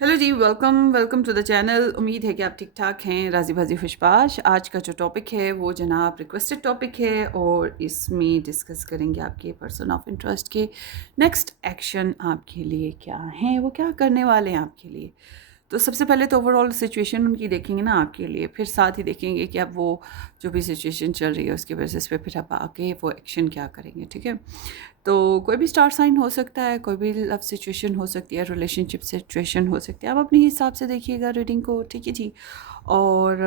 Hello जी, welcome welcome to the channel. उम्मीद है कि आप ठीक ठाक हैं। राजी भाजी खुशबाश। आज का जो टॉपिक है वो जनाब रिक्वेस्टेड टॉपिक है और इसमें डिस्कस करेंगे आपके पर्सन ऑफ इंटरेस्ट के नेक्स्ट एक्शन आपके लिए क्या हैं, वो क्या करने वाले हैं आपके लिए। तो सबसे पहले तो ओवरऑल सिचुएशन उनकी देखेंगे ना आपके लिए, फिर साथ ही देखेंगे कि अब वो जो भी सिचुएशन चल रही है उसके बेसिस पे फिर आप आगे वो एक्शन क्या करेंगे। ठीक है, तो कोई भी स्टार साइन हो सकता है, कोई भी लव सिचुएशन हो सकती है, रिलेशनशिप सिचुएशन हो सकती है। आप अपने हिसाब से देखिएगा रीडिंग को, ठीक है जी। और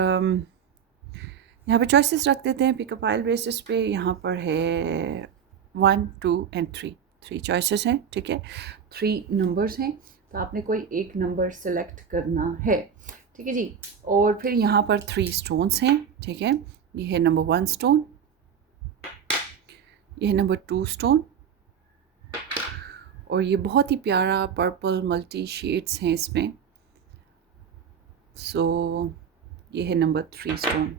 यहाँ पे चॉइसेस रख देते हैं पिकअप आइल बेसिस पे। यहाँ पर है 1, 2 एंड 3, 3 चॉइसेस हैं। ठीक है, 3 नंबर्स हैं, तो आपने कोई एक नंबर सेलेक्ट करना है। ठीक है जी। और फिर यहाँ पर 3 स्टोन्स हैं। ठीक है, ये है नंबर 1 स्टोन, ये है नंबर 2 स्टोन, और ये बहुत ही प्यारा पर्पल मल्टी शेड्स हैं इसमें। सो ये है नंबर 3 स्टोन।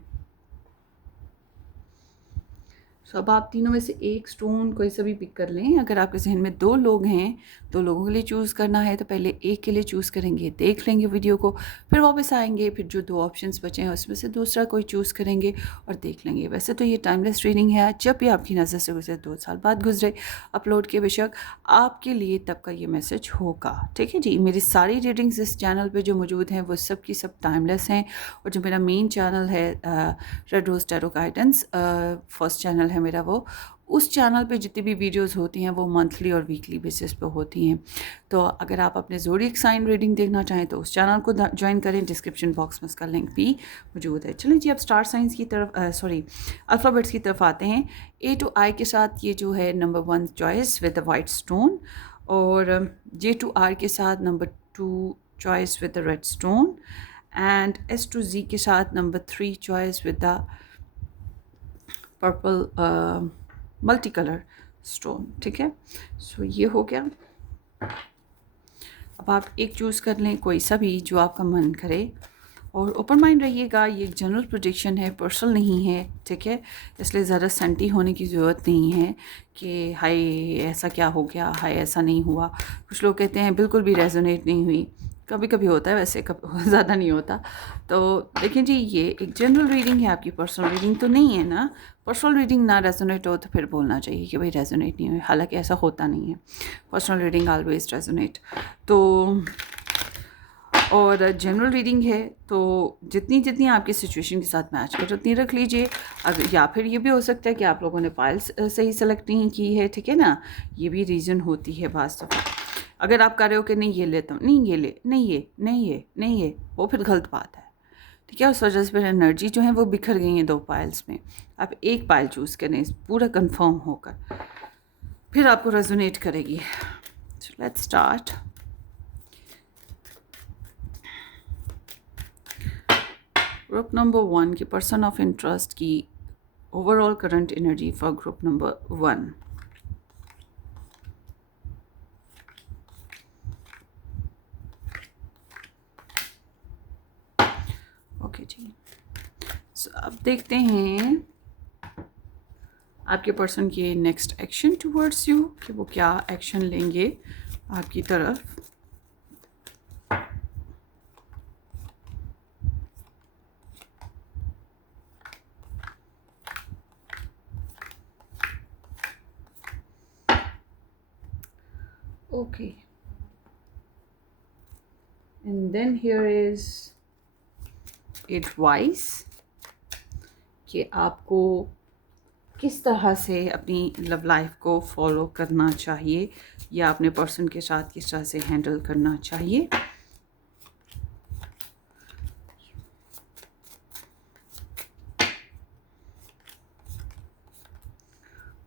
सो अब आप तीनों में से एक स्टोन कोई सा भी पिक कर लें। अगर आपके जहन में 2 लोग हैं, 2 लोगों के लिए चूज़ करना है, तो पहले एक के लिए चूज़ करेंगे, देख लेंगे वीडियो को, फिर वापस आएंगे, फिर जो 2 ऑप्शंस बचे हैं उसमें से दूसरा कोई चूज़ करेंगे और देख लेंगे। वैसे तो ये टाइमलेस रीडिंग है, जब भी आपकी नज़र से गुजरे, 2 साल बाद गुजरे अपलोड के बेशक, आपके लिए तब का ये मैसेज होगा। ठीक है जी। मेरी सारी रीडिंग्स इस चैनल पर जो मौजूद हैं वो सब की सब टाइमलेस हैं। और जो मेरा मेन चैनल है red rose tarot guidance, first channel है मेरा, वो उस चैनल पे जितनी भी वीडियोस होती हैं वो मंथली और वीकली बेसिस पे होती हैं। तो अगर आप अपने ज़ोडिएक साइन रीडिंग देखना चाहें तो उस चैनल को ज्वाइन करें। डिस्क्रिप्शन बॉक्स में उसका लिंक भी मौजूद है। चलिए जी, अब स्टार साइंस की तरफ, सॉरी, अल्फ़ाबेट्स की तरफ आते हैं। ए टू आई के साथ ये जो है number 1 choice with the white stone, और जे टू आर के साथ number 2 choice with the red stone, and S two G के साथ number 3 choice with the purple multi colour stone. ठीक है, सो ये हो गया। अब आप एक चूज़ कर लें, कोई सा भी जो आपका मन करे, और ओपन माइंड रहिएगा। ये एक जनरल प्रोडिक्शन है, पर्सनल नहीं है। ठीक है, इसलिए ज़्यादा सैंटी होने की ज़रूरत नहीं है कि हाय ऐसा क्या हो गया, हाय ऐसा नहीं हुआ। कुछ लोग कहते हैं बिल्कुल भी रेजोनेट नहीं हुई, कभी कभी होता है, वैसे कभी ज़्यादा नहीं होता। तो देखिए जी, ये एक जनरल रीडिंग है, आपकी पर्सनल रीडिंग तो नहीं है ना। पर्सनल रीडिंग ना रेजोनेट हो तो फिर बोलना चाहिए कि भाई रेजोनेट नहीं हुई, हालांकि ऐसा होता नहीं है। Personal reading always resonate. तो और जनरल रीडिंग है, तो जितनी जितनी आपकी सिचुएशन के साथ मैच कर उतनी रख लीजिए। अगर या फिर ये भी हो सकता है कि आप लोगों ने पाइल्स सही सेलेक्ट नहीं की है। ठीक है ना, ये भी रीज़न होती है बाज़ दफ़ा। अगर आप कर रहे हो कि नहीं ये लेता हूँ, नहीं ये ले, नहीं ये, नहीं ये, नहीं ये, वो फिर गलत बात है। ठीक है, उस वजह से फिर एनर्जी जो है वो बिखर गई है 2 पाइल्स में। आप एक पाइल चूज़ करें पूरा कंफर्म होकर, फिर आपको रेजोनेट करेगी। So let's start. Group number 1 की पर्सन ऑफ इंटरेस्ट की overall current energy for group number 1। Okay जी, सो अब देखते हैं आपके पर्सन के नेक्स्ट एक्शन टुवर्ड्स यू, कि वो क्या एक्शन लेंगे आपकी तरफ। Okay, and then here is advice कि आपको किस तरह से अपनी लव लाइफ को फॉलो करना चाहिए, या अपने पर्सन के साथ किस तरह से हैंडल करना चाहिए।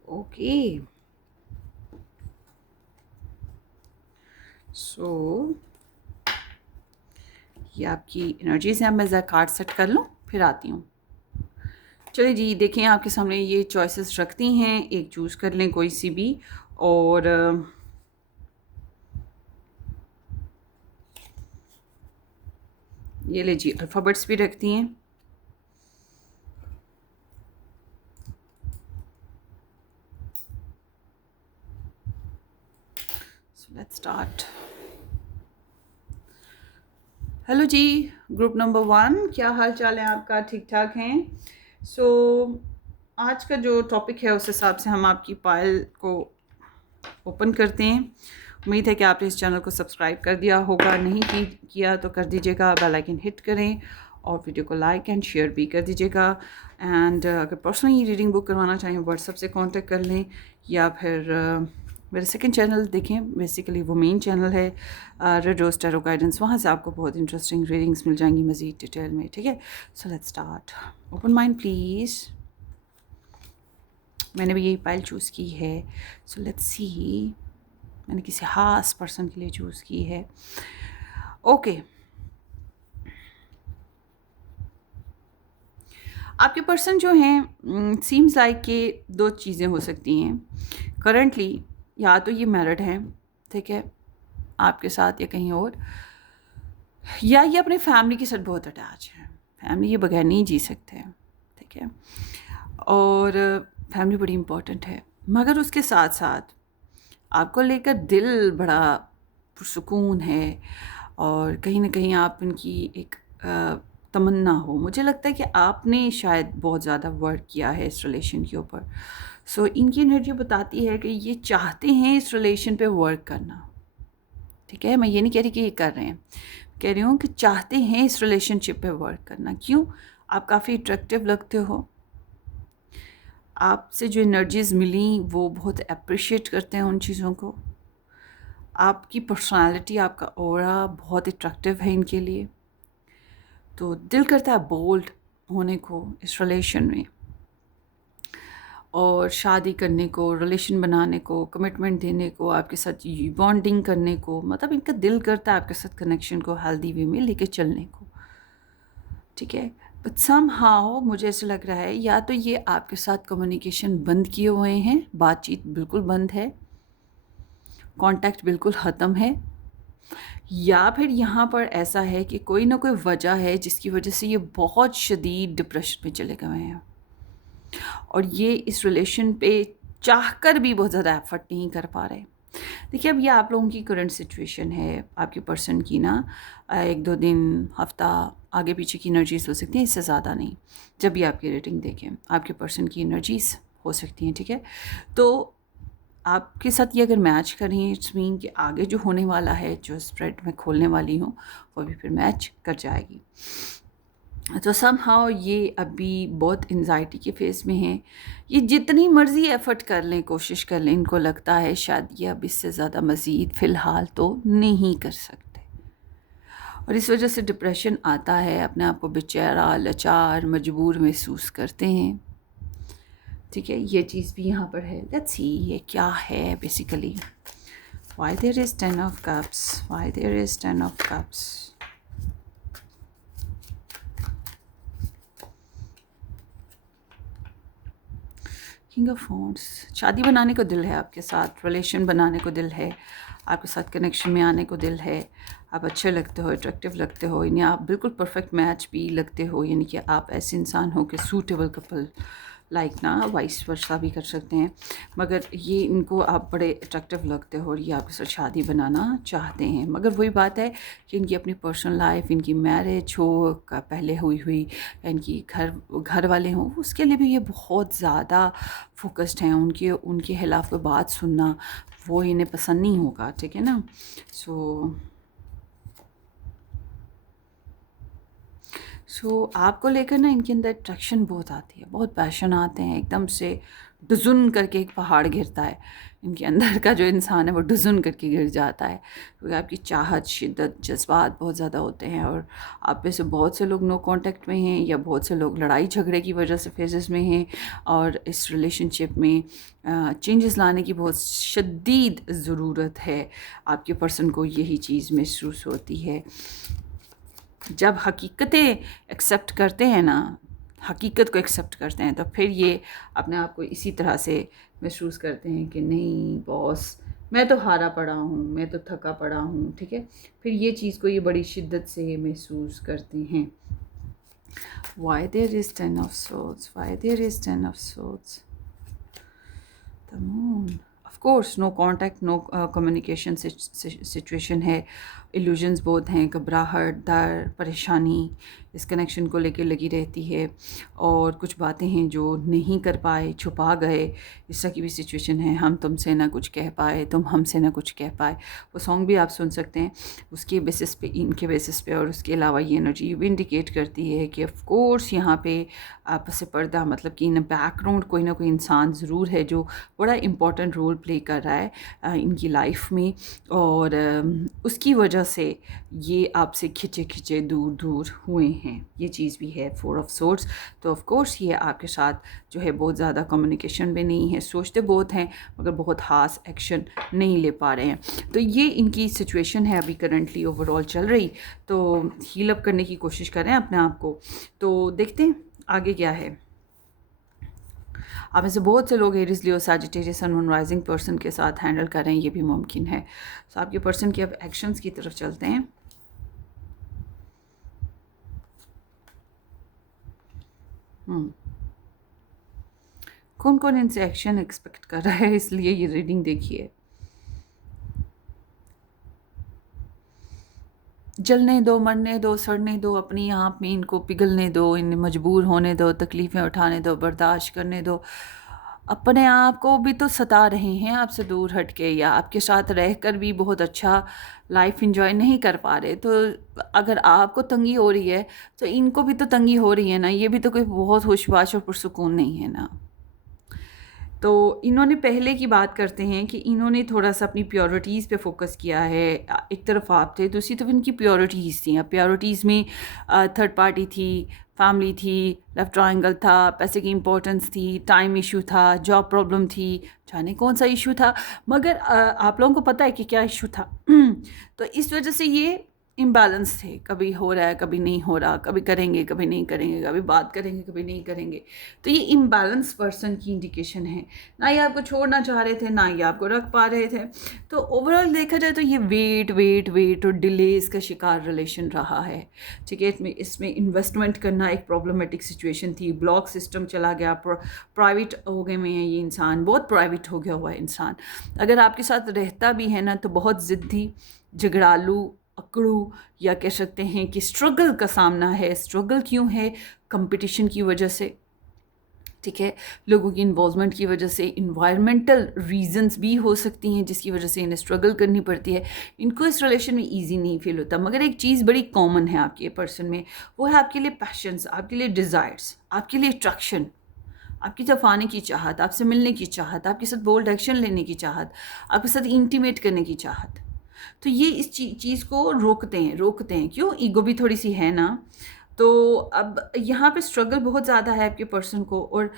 ओके, सो ये आपकी एनर्जीज हैं। अब मैं ज़रा कार्ड सेट कर लूँ, फिर आती हूँ। चलिए जी, देखें आपके सामने ये चॉइसेस रखती हैं, एक चूज़ कर लें कोई सी भी। और ये ले जी, अल्फ़ाबेट्स भी रखती हैं। So let's start. हेलो जी, ग्रुप नंबर 1, क्या हाल चाल है आपका? ठीक ठाक हैं? सो आज का जो टॉपिक है उस हिसाब से हम आपकी फाइल को ओपन करते हैं। उम्मीद है कि आपने इस चैनल को सब्सक्राइब कर दिया होगा, नहीं किया तो कर दीजिएगा, बेल आइकन हिट करें और वीडियो को लाइक एंड शेयर भी कर दीजिएगा। एंड अगर पर्सनली रीडिंग बुक करवाना चाहें व्हाट्सएप से कांटेक्ट कर लें, या फिर मेरे सेकंड चैनल देखें, बेसिकली वो मेन चैनल है रेड रोज टैरो गाइडेंस, वहाँ से आपको बहुत इंटरेस्टिंग रीडिंग्स मिल जाएंगी मज़ीद डिटेल में। ठीक है, सो let's start. Open mind please. मैंने भी यही फाइल चूज़ की है, सो लेट्स सी। मैंने किसी खास पर्सन के लिए चूज़ की है। ओके, आपके पर्सन जो हैं, सीम्स लाइक कि दो चीज़ें हो सकती हैं करंटली। या तो ये मैरिड हैं, ठीक है, आपके साथ या कहीं और, या ये अपने फैमिली के साथ बहुत अटैच है। फैमिली ये बगैर नहीं जी सकते हैं, ठीक है, और फैमिली बड़ी इम्पोर्टेंट है। मगर उसके साथ साथ आपको लेकर दिल बड़ा पुरसुकून है, और कहीं ना कहीं आप इनकी एक तमन्ना हो। मुझे लगता है कि आपने शायद बहुत ज़्यादा वर्क किया है इस रिलेशन के ऊपर। सो इनकी एनर्जी बताती है कि ये चाहते हैं इस रिलेशन पे वर्क करना। ठीक है, मैं ये नहीं कह रही कि ये कर रहे हैं, कह रही हूँ कि चाहते हैं इस रिलेशनशिप पे वर्क करना। क्यों? आप काफ़ी अट्रैक्टिव लगते हो, आपसे जो एनर्जीज़ मिली वो बहुत अप्रिशिएट करते हैं उन चीज़ों को। आपकी पर्सनालिटी, आपका ऑरा बहुत अट्रैक्टिव है इनके लिए। तो दिल करता है बोल्ड होने को इस रिलेशन में, और शादी करने को, रिलेशन बनाने को, कमिटमेंट देने को, आपके साथ बॉन्डिंग करने को। मतलब इनका दिल करता है आपके साथ कनेक्शन को हेल्दी वे में लेके चलने को। ठीक है, बट समहाउ मुझे ऐसा लग रहा है या तो ये आपके साथ कम्युनिकेशन बंद किए हुए हैं, बातचीत बिल्कुल बंद है, कांटेक्ट बिल्कुल ख़त्म है, या फिर यहाँ पर ऐसा है कि कोई ना कोई वजह है जिसकी वजह से ये बहुत शदीद डिप्रेशन में चले गए हैं, और ये इस रिलेशन पे चाहकर भी बहुत ज़्यादा एफर्ट नहीं कर पा रहे। देखिए, अब ये आप लोगों की करंट सिचुएशन है, आपके पर्सन की ना 1-2 दिन, हफ्ता आगे पीछे की एनर्जीज हो सकती हैं, इससे ज़्यादा नहीं। जब भी आपकी रेटिंग देखें, आपके पर्सन की एनर्जीज हो सकती हैं। ठीक है, तो आपके साथ ये अगर मैच कर रही हैं, इट्स मीन कि आगे जो होने वाला है, जो स्प्रेड मैं खोलने वाली हूँ, वो भी फिर मैच कर जाएगी। तो समहाउ ये अभी बहुत एंजाइटी के फेज़ में हैं। ये जितनी मर्ज़ी एफ़र्ट कर लें, कोशिश कर लें, इनको लगता है शायद ये अब इससे ज़्यादा मज़ीद फ़िलहाल तो नहीं कर सकते, और इस वजह से डिप्रेशन आता है, अपने आप को बेचारा, लाचार, मजबूर महसूस करते हैं। ठीक है, ये चीज़ भी यहाँ पर है। लेट्स सी ये क्या है basically. Why there is 10 of cups, why there is 10 of cups. King of wands. शादी बनाने को दिल है आपके साथ, रिलेशन बनाने को दिल है, आपके साथ कनेक्शन में आने को दिल है। आप अच्छे लगते हो, अट्रैक्टिव लगते हो, यानी आप बिल्कुल परफेक्ट मैच भी लगते हो, यानी कि आप ऐसे इंसान हो कि सूटेबल कपल लाइक ना, वाइस वर्सा भी कर सकते हैं। मगर ये इनको आप बड़े अट्रैक्टिव लगते हो और ये आपके साथ शादी बनाना चाहते हैं। मगर वही बात है कि इनकी अपनी पर्सनल लाइफ, इनकी मैरिज हो का पहले हुई, इनकी घर वाले हों, उसके लिए भी ये बहुत ज़्यादा फोकस्ड हैं। उनके खिलाफ कोई बात सुनना वो इन्हें पसंद नहीं होगा। ठीक है ना, सो आपको लेकर ना इनके अंदर अट्रैक्शन बहुत आती है, बहुत पैशन आते हैं, एकदम से डुजुन करके एक पहाड़ गिरता है। इनके अंदर का जो इंसान है वो डुजुन करके गिर जाता है, क्योंकि आपकी चाहत, शिद्दत, जज्बात बहुत ज़्यादा होते हैं। और आप में से बहुत से लोग नो कांटेक्ट में हैं, या बहुत से लोग लड़ाई झगड़े की वजह से फेजेस में हैं, और इस रिलेशनशिप में चेंजेस लाने की बहुत शदीद ज़रूरत है। आपके पर्सन को यही चीज़ महसूस होती है। जब हकीकतें एक्सेप्ट करते हैं ना, हकीकत को एक्सेप्ट करते हैं, तो फिर ये अपने आप को इसी तरह से महसूस करते हैं कि नहीं बॉस, मैं तो हारा पड़ा हूँ, मैं तो थका पड़ा हूँ। ठीक है, फिर ये चीज़ को ये बड़ी शिद्दत से महसूस करते हैं। Why there is 10 of swords, why there is 10 of swords, the moon, course no contact, no communication situation है, इल्यूजन्स बहुत हैं, घबराहट, डर, परेशानी इस कनेक्शन को लेके लगी रहती है, और कुछ बातें हैं जो नहीं कर पाए, छुपा गए, इस तरह की भी सिचुएशन है। हम तुमसे ना कुछ कह पाए, तुम हमसे ना कुछ कह पाए, वो सॉन्ग भी आप सुन सकते हैं उसके बेसिस पे, इनके बेसिस पे। और उसके अलावा ये एनर्जी भी इंडिकेट करती है कि ऑफ कोर्स यहाँ पे आपस से पर्दा, मतलब कि इन बैकग्राउंड कोई ना कोई इंसान ज़रूर है जो बड़ा इम्पॉर्टेंट रोल प्ले कर रहा है इनकी लाइफ में, और उसकी वजह से ये आपसे खिंचे खिंचे दूर दूर हुए हैं। ये चीज़ भी है 4 ऑफ सोर्ड्स। तो ऑफ कोर्स ये आपके साथ जो है बहुत ज़्यादा कम्युनिकेशन में नहीं है, सोचते बहुत हैं मगर बहुत खास एक्शन नहीं ले पा रहे हैं। तो ये इनकी सिचुएशन है अभी करंटली ओवरऑल चल रही। तो हील अप करने की कोशिश करें अपने आप को। तो देखते हैं आगे क्या है। आप में से बहुत से लोग एरीज, लियो, सैजिटेरियस सन, मून राइजिंग पर्सन के साथ हैंडल करें, ये भी मुमकिन है। तो आपके पर्सन की अब एक्शंस की तरफ चलते हैं। कौन कौन इनसे एक्शन एक्सपेक्ट कर रहा है, इसलिए ये रीडिंग देखिए। जलने दो, मरने दो, सड़ने दो, अपनी आप में इनको पिघलने दो, इन्हें मजबूर होने दो, तकलीफ़ें उठाने दो, बर्दाश्त करने दो। अपने आप को भी तो सता रहे हैं आपसे दूर हट के, या आपके साथ रहकर भी बहुत अच्छा लाइफ एंजॉय नहीं कर पा रहे। तो अगर आपको तंगी हो रही है तो इनको भी तो तंगी हो रही है ना, ये भी तो कोई बहुत खुशबाश और पुरसुकून नहीं है ना। तो इन्होंने, पहले की बात करते हैं कि इन्होंने थोड़ा सा अपनी प्योरिटीज़ पे फोकस किया है। एक तरफ आप थे, दूसरी तरफ इनकी प्योरिटीज़ थी। अब प्योरिटीज़ में थर्ड पार्टी थी, फैमिली थी, लेफ्ट ट्रायंगल था, पैसे की इंपॉर्टेंस थी, टाइम इशू था, जॉब प्रॉब्लम थी, जाने कौन सा इशू था, मगर आप लोगों को पता है कि क्या इशू था। तो इस वजह से ये इम्बैलेंस थे, कभी हो रहा है कभी नहीं हो रहा, कभी करेंगे कभी नहीं करेंगे, कभी बात करेंगे कभी नहीं करेंगे। तो ये इम्बैलेंस पर्सन की इंडिकेशन है। ना ये आपको छोड़ना चाह रहे थे, ना ये आपको रख पा रहे थे। तो ओवरऑल देखा जाए तो ये वेट वेट वेट और डिलेज का शिकार रिलेशन रहा है। ठीक है, इसमें इन्वेस्टमेंट करना एक प्रॉब्लमेटिक सिचुएशन थी। ब्लॉक सिस्टम चला गया, प्राइवेट हो गए में ये इंसान, बहुत प्राइवेट हो गया हुआ है इंसान। अगर आपके साथ रहता भी है ना तो बहुत ज़िद्दी, झगड़ालू, अकड़ू, या कह सकते हैं कि स्ट्रगल का सामना है। स्ट्रगल क्यों है? कंपटीशन की वजह से, ठीक है, लोगों की इन्वॉल्वमेंट की वजह से, इन्वायरमेंटल रीजंस भी हो सकती हैं जिसकी वजह से इन्हें स्ट्रगल करनी पड़ती है। इनको इस रिलेशन में इजी नहीं फील होता। मगर एक चीज़ बड़ी कॉमन है आपके पर्सन में, वो है आपके लिए पैशंस, आपके लिए डिज़ायर्स, आपके लिए अट्रैक्शन, आपकी तरफ आने की चाहत, आपसे मिलने की चाहत, आपके साथ बोल्ड एक्शन लेने की चाहत, आपके साथ इंटीमेट करने की चाहत। तो ये इस चीज़ को रोकते हैं। क्यों? ईगो भी थोड़ी सी है ना। तो अब यहाँ पे स्ट्रगल बहुत ज़्यादा है आपके पर्सन को। और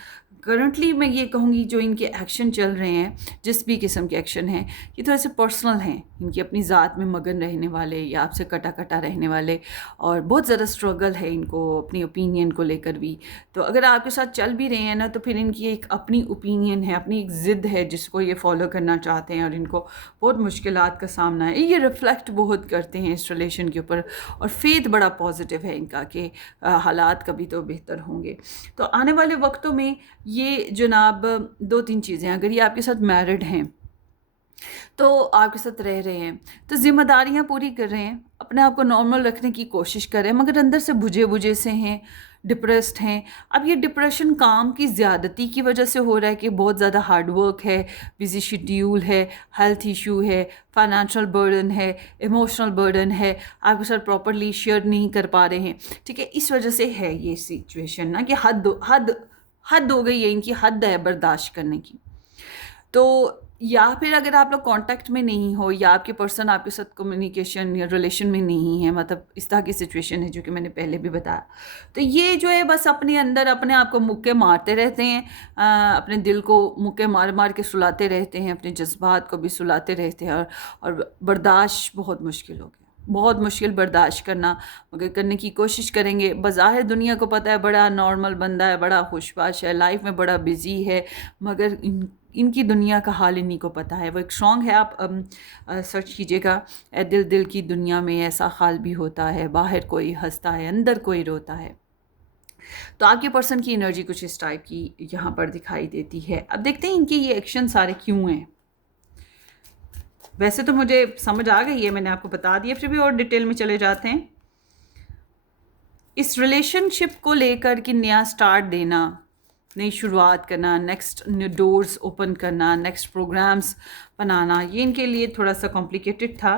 करंटली मैं ये कहूँगी जो इनके एक्शन चल रहे हैं, जिस भी किस्म के एक्शन हैं, ये थोड़े से पर्सनल हैं, इनकी अपनी ज़ात में मगन रहने वाले, या आपसे कटा कटा रहने वाले, और बहुत ज़्यादा स्ट्रगल है इनको अपनी ओपिनियन को लेकर भी। तो अगर आपके साथ चल भी रहे हैं ना, तो फिर इनकी एक अपनी ओपिनियन है, अपनी एक ज़िद है जिसको ये फॉलो करना चाहते हैं, और इनको बहुत मुश्किलात का सामना है। ये रिफ्लेक्ट बहुत करते हैं इस रिलेशन के ऊपर, और फेथ बड़ा पॉजिटिव है इनका कि हालात कभी तो बेहतर होंगे। तो आने वाले वक्तों में ये जनाब 2-3 चीज़ें, अगर ये आपके साथ मैरिड हैं तो आपके साथ रह रहे हैं तो ज़िम्मेदारियां पूरी कर रहे हैं, अपने आप को नॉर्मल रखने की कोशिश कर रहे हैं, मगर अंदर से बुझे बुझे से हैं, डिप्रेस्ड हैं। अब ये डिप्रेशन काम की ज़्यादती की वजह से हो रहा है कि बहुत ज़्यादा हार्ड वर्क है, बिजी शेड्यूल है, हेल्थ इशू है, फाइनेंशियल बर्डन है, इमोशनल बर्डन है, आपके साथ प्रॉपरली शेयर नहीं कर पा रहे हैं। ठीक है, इस वजह से है ये सिचुएशन ना कि हद हो गई है, इनकी हद है बर्दाश्त करने की। तो या फिर अगर आप लोग कांटेक्ट में नहीं हो, या आपके पर्सन आपके साथ कम्युनिकेशन या रिलेशन में नहीं है, मतलब इस तरह की सिचुएशन है जो कि मैंने पहले भी बताया, तो ये जो है बस अपने अंदर अपने आप को मुक्के मारते रहते हैं, अपने दिल को मुक्के मार मार के सुलाते रहते हैं, अपने जज्बात को भी सुलाते रहते हैं, और बर्दाश्त बहुत मुश्किल हो गया, बहुत मुश्किल बर्दाश्त करना। मगर करने की कोशिश करेंगे। बज़ाहिर दुनिया को पता है बड़ा नॉर्मल बंदा है, बड़ा खुशबाश है, लाइफ में बड़ा बिजी है, मगर इनकी दुनिया का हाल इन्हीं को पता है। वो एक सॉन्ग है, आप सर्च कीजिएगा, ए दिल दिल की दुनिया में ऐसा हाल भी होता है, बाहर कोई हंसता है अंदर कोई रोता है। तो आपके पर्सन की एनर्जी कुछ इस टाइप की यहाँ पर दिखाई देती है। अब देखते हैं इनके ये एक्शन सारे क्यों हैं। वैसे तो मुझे समझ आ गई है, मैंने आपको बता दिया, फिर भी और डिटेल में चले जाते हैं। इस रिलेशनशिप को लेकर कि नया स्टार्ट देना, नई शुरुआत करना, नेक्स्ट डोर्स ओपन करना, नेक्स्ट प्रोग्राम्स बनाना, ये इनके लिए थोड़ा सा कॉम्प्लिकेटेड था।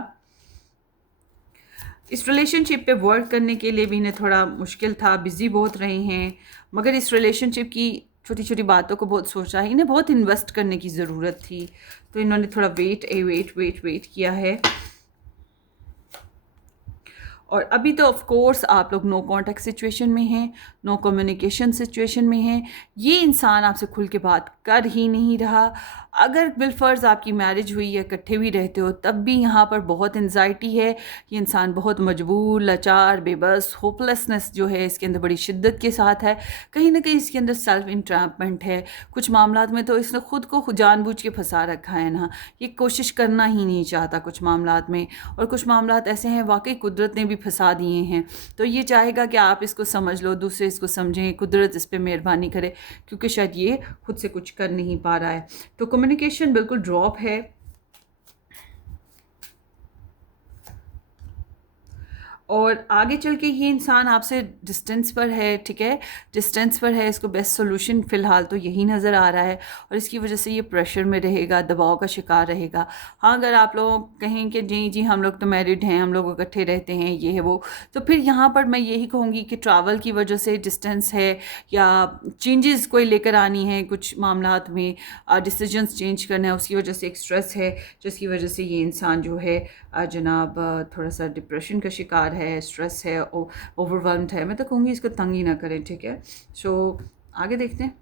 इस रिलेशनशिप पे वर्क करने के लिए भी इन्हें थोड़ा मुश्किल था, बिज़ी बहुत रहे हैं, मगर इस रिलेशनशिप की छोटी छोटी बातों को बहुत सोचा है, इन्हें बहुत इन्वेस्ट करने की ज़रूरत थी, तो इन्होंने थोड़ा वेट किया है। और अभी तो ऑफ कोर्स आप लोग नो कांटेक्ट सिचुएशन में हैं, नो कम्युनिकेशन सिचुएशन में हैं, ये इंसान आपसे खुल के बात कर ही नहीं रहा। अगर बिलफर्ज आपकी मैरिज हुई है, इकट्ठे भी रहते हो, तब भी यहाँ पर बहुत एंजाइटी है, ये इंसान बहुत मजबूर, लाचार, बेबस, होपलेसनेस जो है इसके अंदर बड़ी शिद्दत के साथ है। कहीं ना कहीं इसके अंदर सेल्फ इंट्रैपमेंट है, कुछ मामलात में तो इसने खुद को जानबूझ के फंसा रखा है ना, ये कोशिश करना ही नहीं चाहता कुछ मामलात में, और कुछ मामलात ऐसे हैं वाकई कुदरत ने भी फंसा दिए हैं, तो ये चाहेगा कि आप इसको समझ लो, दूसरे इसको समझें, कुदरत इस पर मेहरबानी करे, क्योंकि शायद ये खुद से कुछ कर नहीं पा रहा है। तो कम्युनिकेशन बिल्कुल ड्रॉप है। और आगे चल के ये इंसान आपसे डिस्टेंस पर है, ठीक है, डिस्टेंस पर है, इसको बेस्ट सोल्यूशन फ़िलहाल तो यही नज़र आ रहा है, और इसकी वजह से ये प्रेशर में रहेगा, दबाव का शिकार रहेगा। हाँ, अगर आप लोग कहें कि जी जी हम लोग तो मैरिड हैं, हम लोग इकट्ठे रहते हैं, ये है वो, तो फिर यहाँ पर मैं यही कहूँगी कि ट्रैवल की वजह से डिस्टेंस है, या चेंजेस कोई लेकर आनी है कुछ मामलात में, डिसीजंस चेंज करना है, उसकी वजह से एक स्ट्रेस है, जिसकी वजह से ये इंसान जो है जनाब थोड़ा सा डिप्रेशन का शिकार है, स्ट्रेस है, ओवरवेल्म्ड है। मैं तो कहूँगी इसको तंग ही ना करें, ठीक है। सो आगे देखते हैं।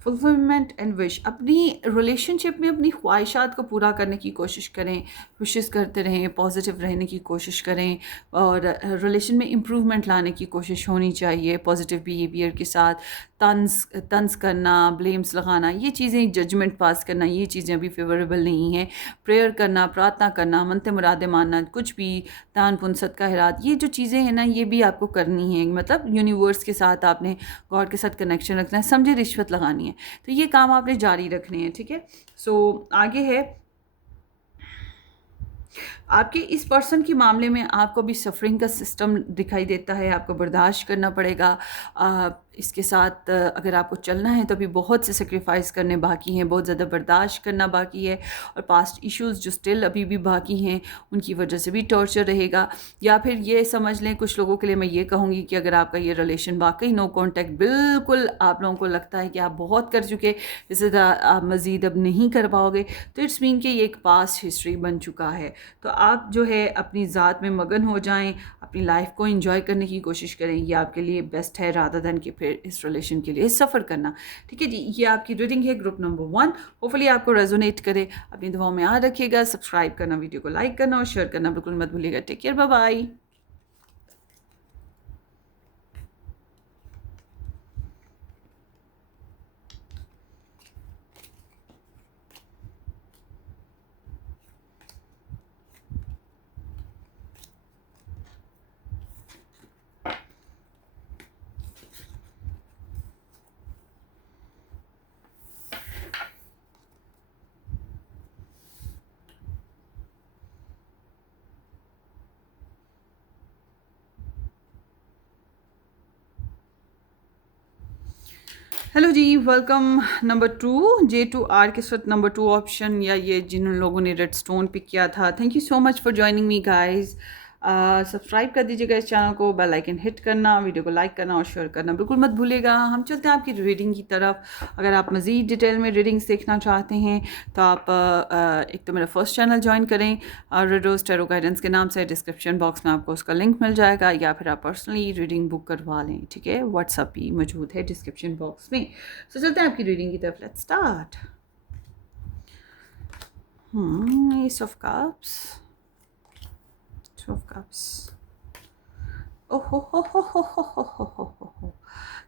फुलफिलमेंट एंड विश, अपनी रिलेशनशिप में अपनी ख्वाहिशात को पूरा करने की कोशिश करें, विशेस करते रहें, पॉजिटिव रहने की कोशिश करें, और रिलेशन में इम्प्रूवमेंट लाने की कोशिश होनी चाहिए पॉजिटिव बिहेवियर के साथ। तंज करना, ब्लेम्स लगाना, ये चीज़ें, जजमेंट पास करना, ये चीज़ें अभी फेवरेबल नहीं हैं। प्रेयर करना, प्रार्थना करना, मनते मुरादे मानना, कुछ भी दान पुण्य सदका खैरात, ये जो चीज़ें हैं ना, ये भी आपको करनी है, मतलब यूनिवर्स के साथ आपने, गॉड के साथ कनेक्शन रखना है, समझे, रिश्वत लगानी है, तो ये काम आपने जारी रखने हैं, ठीक है। सो आगे है, आपके इस पर्सन के मामले में आपको भी सफरिंग का सिस्टम दिखाई देता है, आपको बर्दाश्त करना पड़ेगा। इसके साथ अगर आपको चलना है तो अभी बहुत से सेक्रीफाइस करने बाकी हैं, बहुत ज़्यादा बर्दाश्त करना बाकी है, और पास्ट इश्यूज़ जो स्टिल अभी भी बाकी हैं उनकी वजह से भी टॉर्चर रहेगा। या फिर ये समझ लें, कुछ लोगों के लिए मैं ये कहूँगी कि अगर आपका ये रिलेशन वाकई नो कॉन्टैक्ट, बिल्कुल आप लोगों को लगता है कि आप बहुत कर चुके, इससे आप मज़ीद अब नहीं कर पाओगे, तो इट्स मीन कि ये एक पास्ट हिस्ट्री बन चुका है। तो आप जो है अपनी ज़ात में मगन हो जाएं, अपनी लाइफ को एंजॉय करने की कोशिश करें, ये आपके लिए बेस्ट है, रादर देन कि फिर इस रिलेशन के लिए सफ़र करना, ठीक है जी। ये आपकी रीडिंग है ग्रुप नंबर 1, होपफुली आपको रेजोनेट करे। अपनी दुआओं में याद रखिएगा, सब्सक्राइब करना, वीडियो को लाइक करना और शेयर करना बिल्कुल मत भूलिएगा। Take care, bye bye. Hello जी, वेलकम। नंबर 2, J2R के साथ नंबर 2 ऑप्शन, या ये जिन लोगों ने रेड स्टोन पिक किया था, thank you so much for joining me guys. Subscribe कर दीजिएगा इस चैनल को, बेल आइकन हिट करना, वीडियो को लाइक करना और शेयर करना बिल्कुल मत भूलिएगा। हम चलते हैं आपकी रीडिंग की तरफ। अगर आप मज़ीद डिटेल में रीडिंग्स देखना चाहते हैं तो आप एक तो मेरा फर्स्ट चैनल ज्वाइन करें, रेड रोज टैरो गाइडेंस के नाम से, डिस्क्रिप्शन बॉक्स में आपको उसका लिंक मिल जाएगा, या फिर आप पर्सनली रीडिंग बुक करवा लें, ठीक है। व्हाट्सअप भी मौजूद है डिस्क्रिप्शन बॉक्स में। तो चलते हैं आपकी रीडिंग की तरफ, let's start. S of cups, two of cups, ओहो हो,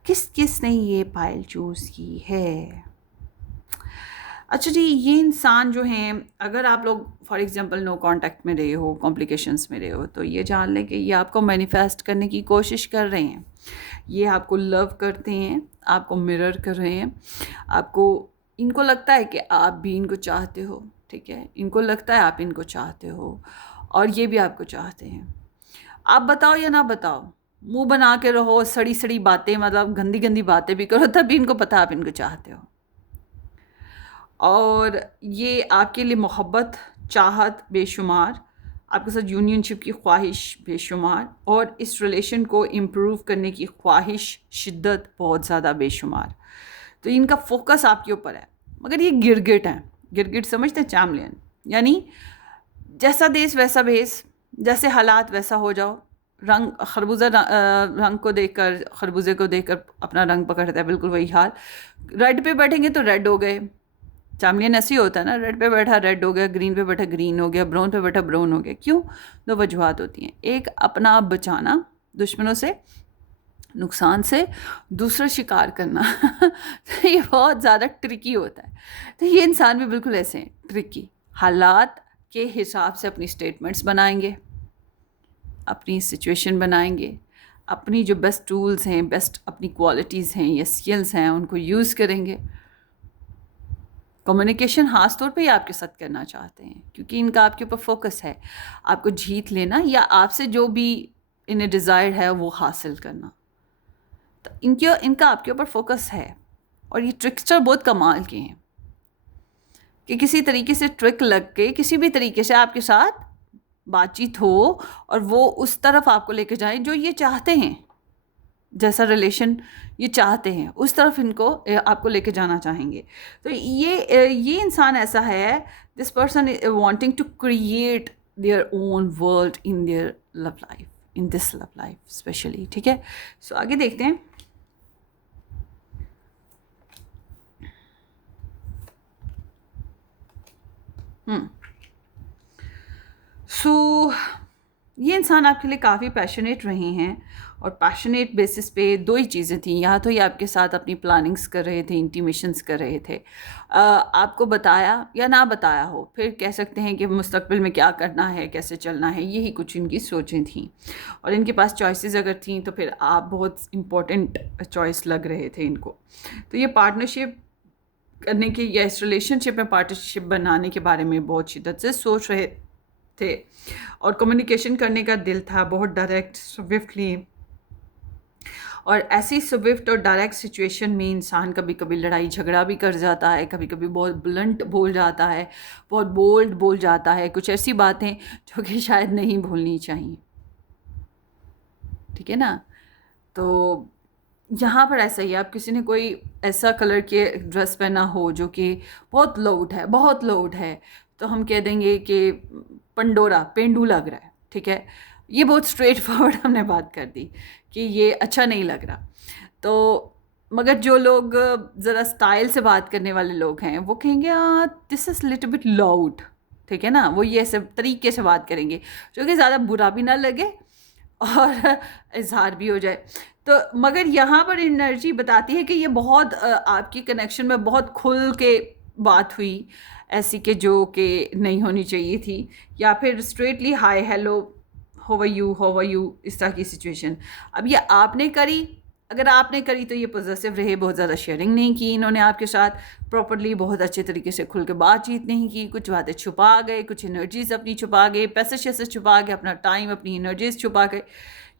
किस किस ने ये पायल चूज़ की है। अच्छा जी, ये इंसान जो हैं, अगर आप लोग फॉर एग्जांपल नो कांटेक्ट में रहे हो, कॉम्प्लिकेशंस में रहे हो, तो ये जान लें कि ये आपको मैनिफेस्ट करने की कोशिश कर रहे हैं, ये आपको लव करते हैं, आपको मिरर कर रहे हैं, आपको इनको लगता है कि आप भी इनको चाहते हो, ठीक है, इनको लगता है आप इनको चाहते हो और ये भी आपको चाहते हैं। आप बताओ या ना बताओ, मुंह बना के रहो, सड़ी सड़ी बातें, मतलब गंदी गंदी बातें भी करो, तभी इनको पता आप इनको चाहते हो। और ये आपके लिए मोहब्बत, चाहत बेशुमार, आपके साथ यूनियनशिप की ख्वाहिश बेशुमार, और इस रिलेशन को इम्प्रूव करने की ख्वाहिश, शिद्दत बहुत ज़्यादा बेशुमार। तो इनका फोकस आपके ऊपर है। मगर ये गिरगिट हैं, गिरगिट समझते हैं, चैमलियन, यानी जैसा देश वैसा भेस, जैसे हालात वैसा हो जाओ। रंग खरबूजा रंग को देखकर, खरबूजे को देखकर अपना रंग पकड़ता है, बिल्कुल वही हाल। रेड पे बैठेंगे तो रेड हो गए, चैमलियन ऐसे ही होता है ना, रेड पे बैठा रेड हो गया, ग्रीन पे बैठा ग्रीन हो गया, ब्राउन पे बैठा ब्राउन हो गया। क्यों? दो वजूहत होती हैं, एक अपना आप बचाना दुश्मनों से, नुकसान से, दूसरा शिकार करना। तो ये बहुत ज़्यादा ट्रिकी होता है। तो ये इंसान भी बिल्कुल ऐसे हैं, ट्रिकी, हालात के हिसाब से अपनी स्टेटमेंट्स बनाएंगे, अपनी सिचुएशन बनाएंगे, अपनी जो बेस्ट टूल्स हैं, बेस्ट अपनी क्वालिटीज़ हैं या स्किल्स हैं, उनको यूज़ करेंगे। कम्युनिकेशन खास तौर पे ही आपके साथ करना चाहते हैं, क्योंकि इनका आपके ऊपर फोकस है, आपको जीत लेना या आपसे जो भी इन्हें डिज़ायर है वो हासिल करना। तो इनका आपके ऊपर फोकस है। और ये ट्रिक्स्टर बहुत कमाल के हैं कि किसी तरीके से ट्रिक लग के, किसी भी तरीके से आपके साथ बातचीत हो और वो उस तरफ आपको लेके जाएं जो ये चाहते हैं, जैसा रिलेशन ये चाहते हैं उस तरफ इनको आपको लेके जाना चाहेंगे। तो ये इंसान ऐसा है, this person wanting to create their own world in their love life, in this love life specially, ठीक है। सो आगे देखते हैं। सो ये इंसान आपके लिए काफ़ी पैशनेट रहे हैं, और पैशनेट बेसिस पे दो ही चीज़ें थी। यहाँ तो ये आपके साथ अपनी प्लानिंग्स कर रहे थे, इंटीमेशंस कर रहे थे, आपको बताया या ना बताया हो, फिर कह सकते हैं कि मुस्तकबिल में क्या करना है, कैसे चलना है, यही कुछ इनकी सोचें थी। और इनके पास चॉइसेस अगर थी तो फिर आप बहुत इम्पोर्टेंट चॉइस लग रहे थे इनको। तो ये पार्टनरशिप करने की या इस रिलेशनशिप में पार्टनरशिप बनाने के बारे में बहुत शिद्दत से सोच रहे थे, और कम्युनिकेशन करने का दिल था, बहुत डायरेक्ट, स्विफ्टली। और ऐसी स्विफ्ट और डायरेक्ट सिचुएशन में इंसान कभी कभी लड़ाई झगड़ा भी कर जाता है, कभी कभी बहुत ब्लंट बोल जाता है, बहुत बोल्ड बोल जाता है, कुछ ऐसी बातें जो कि शायद नहीं भूलनी चाहिए, ठीक है ना। तो यहाँ पर ऐसा ही, आप किसी ने कोई ऐसा कलर के ड्रेस पहना हो जो कि बहुत लाउड है, बहुत लाउड है, तो हम कह देंगे कि पंडोरा, पेंडू लग रहा है, ठीक है। ये बहुत स्ट्रेट फॉरवर्ड हमने बात कर दी कि ये अच्छा नहीं लग रहा। तो मगर जो लोग ज़रा स्टाइल से बात करने वाले लोग हैं वो कहेंगे this is little bit loud, ठीक है ना। वो ये ऐसे तरीके से बात करेंगे जो कि ज़्यादा बुरा भी ना लगे और इजहार भी हो जाए। तो मगर यहाँ पर एनर्जी बताती है कि ये बहुत आपकी कनेक्शन में बहुत खुल के बात हुई, ऐसी कि जो कि नहीं होनी चाहिए थी, या फिर straightly hi hello how are you इस तरह की सिचुएशन। अब ये आपने करी, अगर आपने करी तो ये पॉजिटिव रहे, बहुत ज़्यादा शेयरिंग नहीं की इन्होंने आपके साथ प्रॉपर्ली, बहुत अच्छे तरीके से खुल के बातचीत नहीं की, कुछ बातें छुपा गए, कुछ एनर्जीज अपनी छुपा गए, पैसे शैसे छुपा गए, अपना टाइम अपनी एनर्जीज छुपा गए।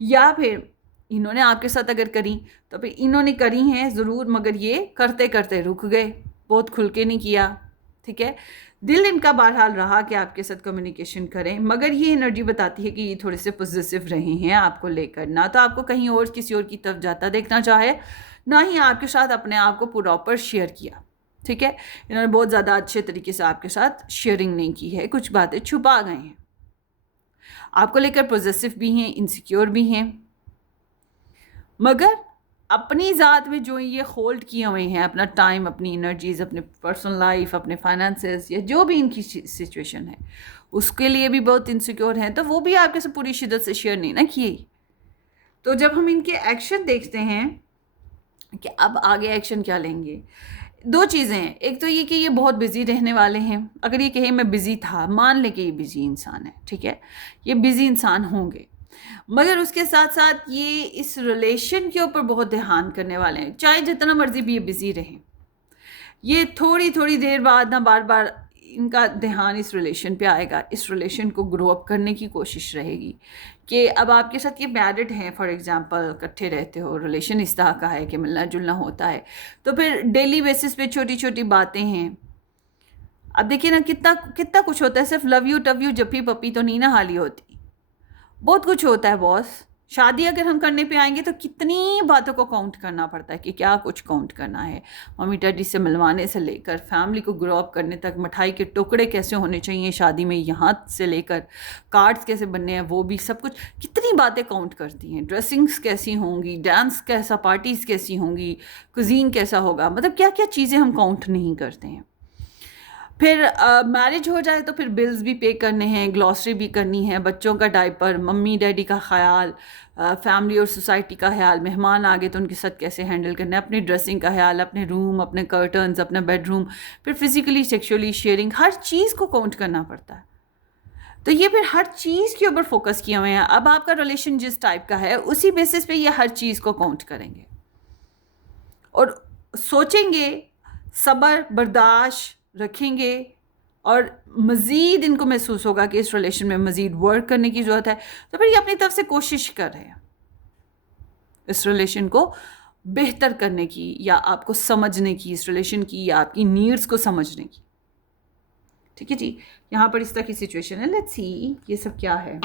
या फिर इन्होंने आपके साथ अगर करी तो फिर इन्होंने करी हैं ज़रूर, मगर ये करते करते रुक गए, बहुत खुल के नहीं किया, ठीक है। दिल इनका बहरहाल रहा कि आपके साथ कम्युनिकेशन करें, मगर ये एनर्जी बताती है कि ये थोड़े से पॉजिटिव रहे हैं आपको लेकर, ना तो आपको कहीं और किसी और की तरफ जाता देखना चाहे, ना ही आपके साथ अपने आप को प्रॉपर शेयर किया, ठीक है। इन्होंने बहुत ज़्यादा अच्छे तरीके से आपके साथ शेयरिंग नहीं की है, कुछ बातें छुपा गए हैं, आपको लेकर पॉजिटिव भी हैं, इनसिक्योर भी हैं, मगर अपनी ज़ात में जो ये होल्ड किए हुए हैं, अपना टाइम, अपनी एनर्जीज़, अपने पर्सनल लाइफ, अपने फाइनेंसेस, या जो भी इनकी सिचुएशन है उसके लिए भी बहुत इनसिक्योर हैं, तो वो भी आपके से पूरी शिद्दत से शेयर नहीं ना किए। तो जब हम इनके एक्शन देखते हैं कि अब आगे एक्शन क्या लेंगे, दो चीज़ें हैं। एक तो ये कि ये बहुत बिजी रहने वाले हैं, अगर ये कहे मैं बिजी था, मान ले कि ये बिजी इंसान है, ठीक है, ये बिजी इंसान होंगे, मगर उसके साथ साथ ये इस रिलेशन के ऊपर बहुत ध्यान करने वाले हैं, चाहे जितना मर्जी भी ये बिजी रहें। ये थोड़ी थोड़ी देर बाद ना बार बार इनका ध्यान इस रिलेशन पे आएगा, इस रिलेशन को ग्रो अप करने की कोशिश रहेगी कि अब आपके साथ ये मैरिड हैं, फॉर एग्जांपल इकट्ठे रहते हो, रिलेशन इस तरह का है कि मिलना जुलना होता है, तो फिर डेली बेसिस पे छोटी छोटी बातें हैं। अब देखिए ना कितना कितना कुछ होता है, सिर्फ लव यू टव यू जप्पी पप्पी तो नहीं ना हाली होती, बहुत कुछ होता है बॉस। शादी अगर हम करने पे आएंगे तो कितनी बातों को काउंट करना पड़ता है कि क्या कुछ काउंट करना है, मम्मी डैडी से मिलवाने से लेकर फैमिली को ग्रो अप करने तक, मिठाई के टुकड़े कैसे होने चाहिए शादी में यहाँ से लेकर कार्ड्स कैसे बनने हैं, वो भी सब कुछ कितनी बातें काउंट करती हैं। ड्रेसिंग्स कैसी होंगी, डांस कैसा, पार्टीज कैसी होंगी, कुजीन कैसा होगा, मतलब क्या क्या चीज़ें हम काउंट नहीं करते हैं। फिर मैरिज हो जाए तो फिर बिल्स भी पे करने हैं, ग्लॉसरी भी करनी है, बच्चों का डायपर, मम्मी डैडी का ख्याल, फैमिली और सोसाइटी का ख्याल, मेहमान आ गए तो उनके साथ कैसे हैंडल करना है, अपनी ड्रेसिंग का ख्याल, अपने रूम, अपने कर्टन्स, अपना बेडरूम, फिर फिजिकली सेक्सुअली शेयरिंग, हर चीज़ को काउंट करना पड़ता है। तो ये फिर हर चीज़ के ऊपर फोकस किए हुए हैं। अब आपका रिलेशन जिस टाइप का है उसी बेसिस पे ये हर चीज़ को काउंट करेंगे और सोचेंगे, सब्र बर्दाश्त रखेंगे, और मज़ीद इनको महसूस होगा कि इस रिलेशन में मज़ीद वर्क करने की ज़रूरत है, तो फिर ये अपनी तरफ से कोशिश कर रहे हैं इस रिलेशन को बेहतर करने की, या आपको समझने की, इस रिलेशन की या आपकी नीड्स को समझने की। ठीक है जी, यहाँ पर इस तरह की सिचुएशन है। लेट्स सी ये सब क्या है।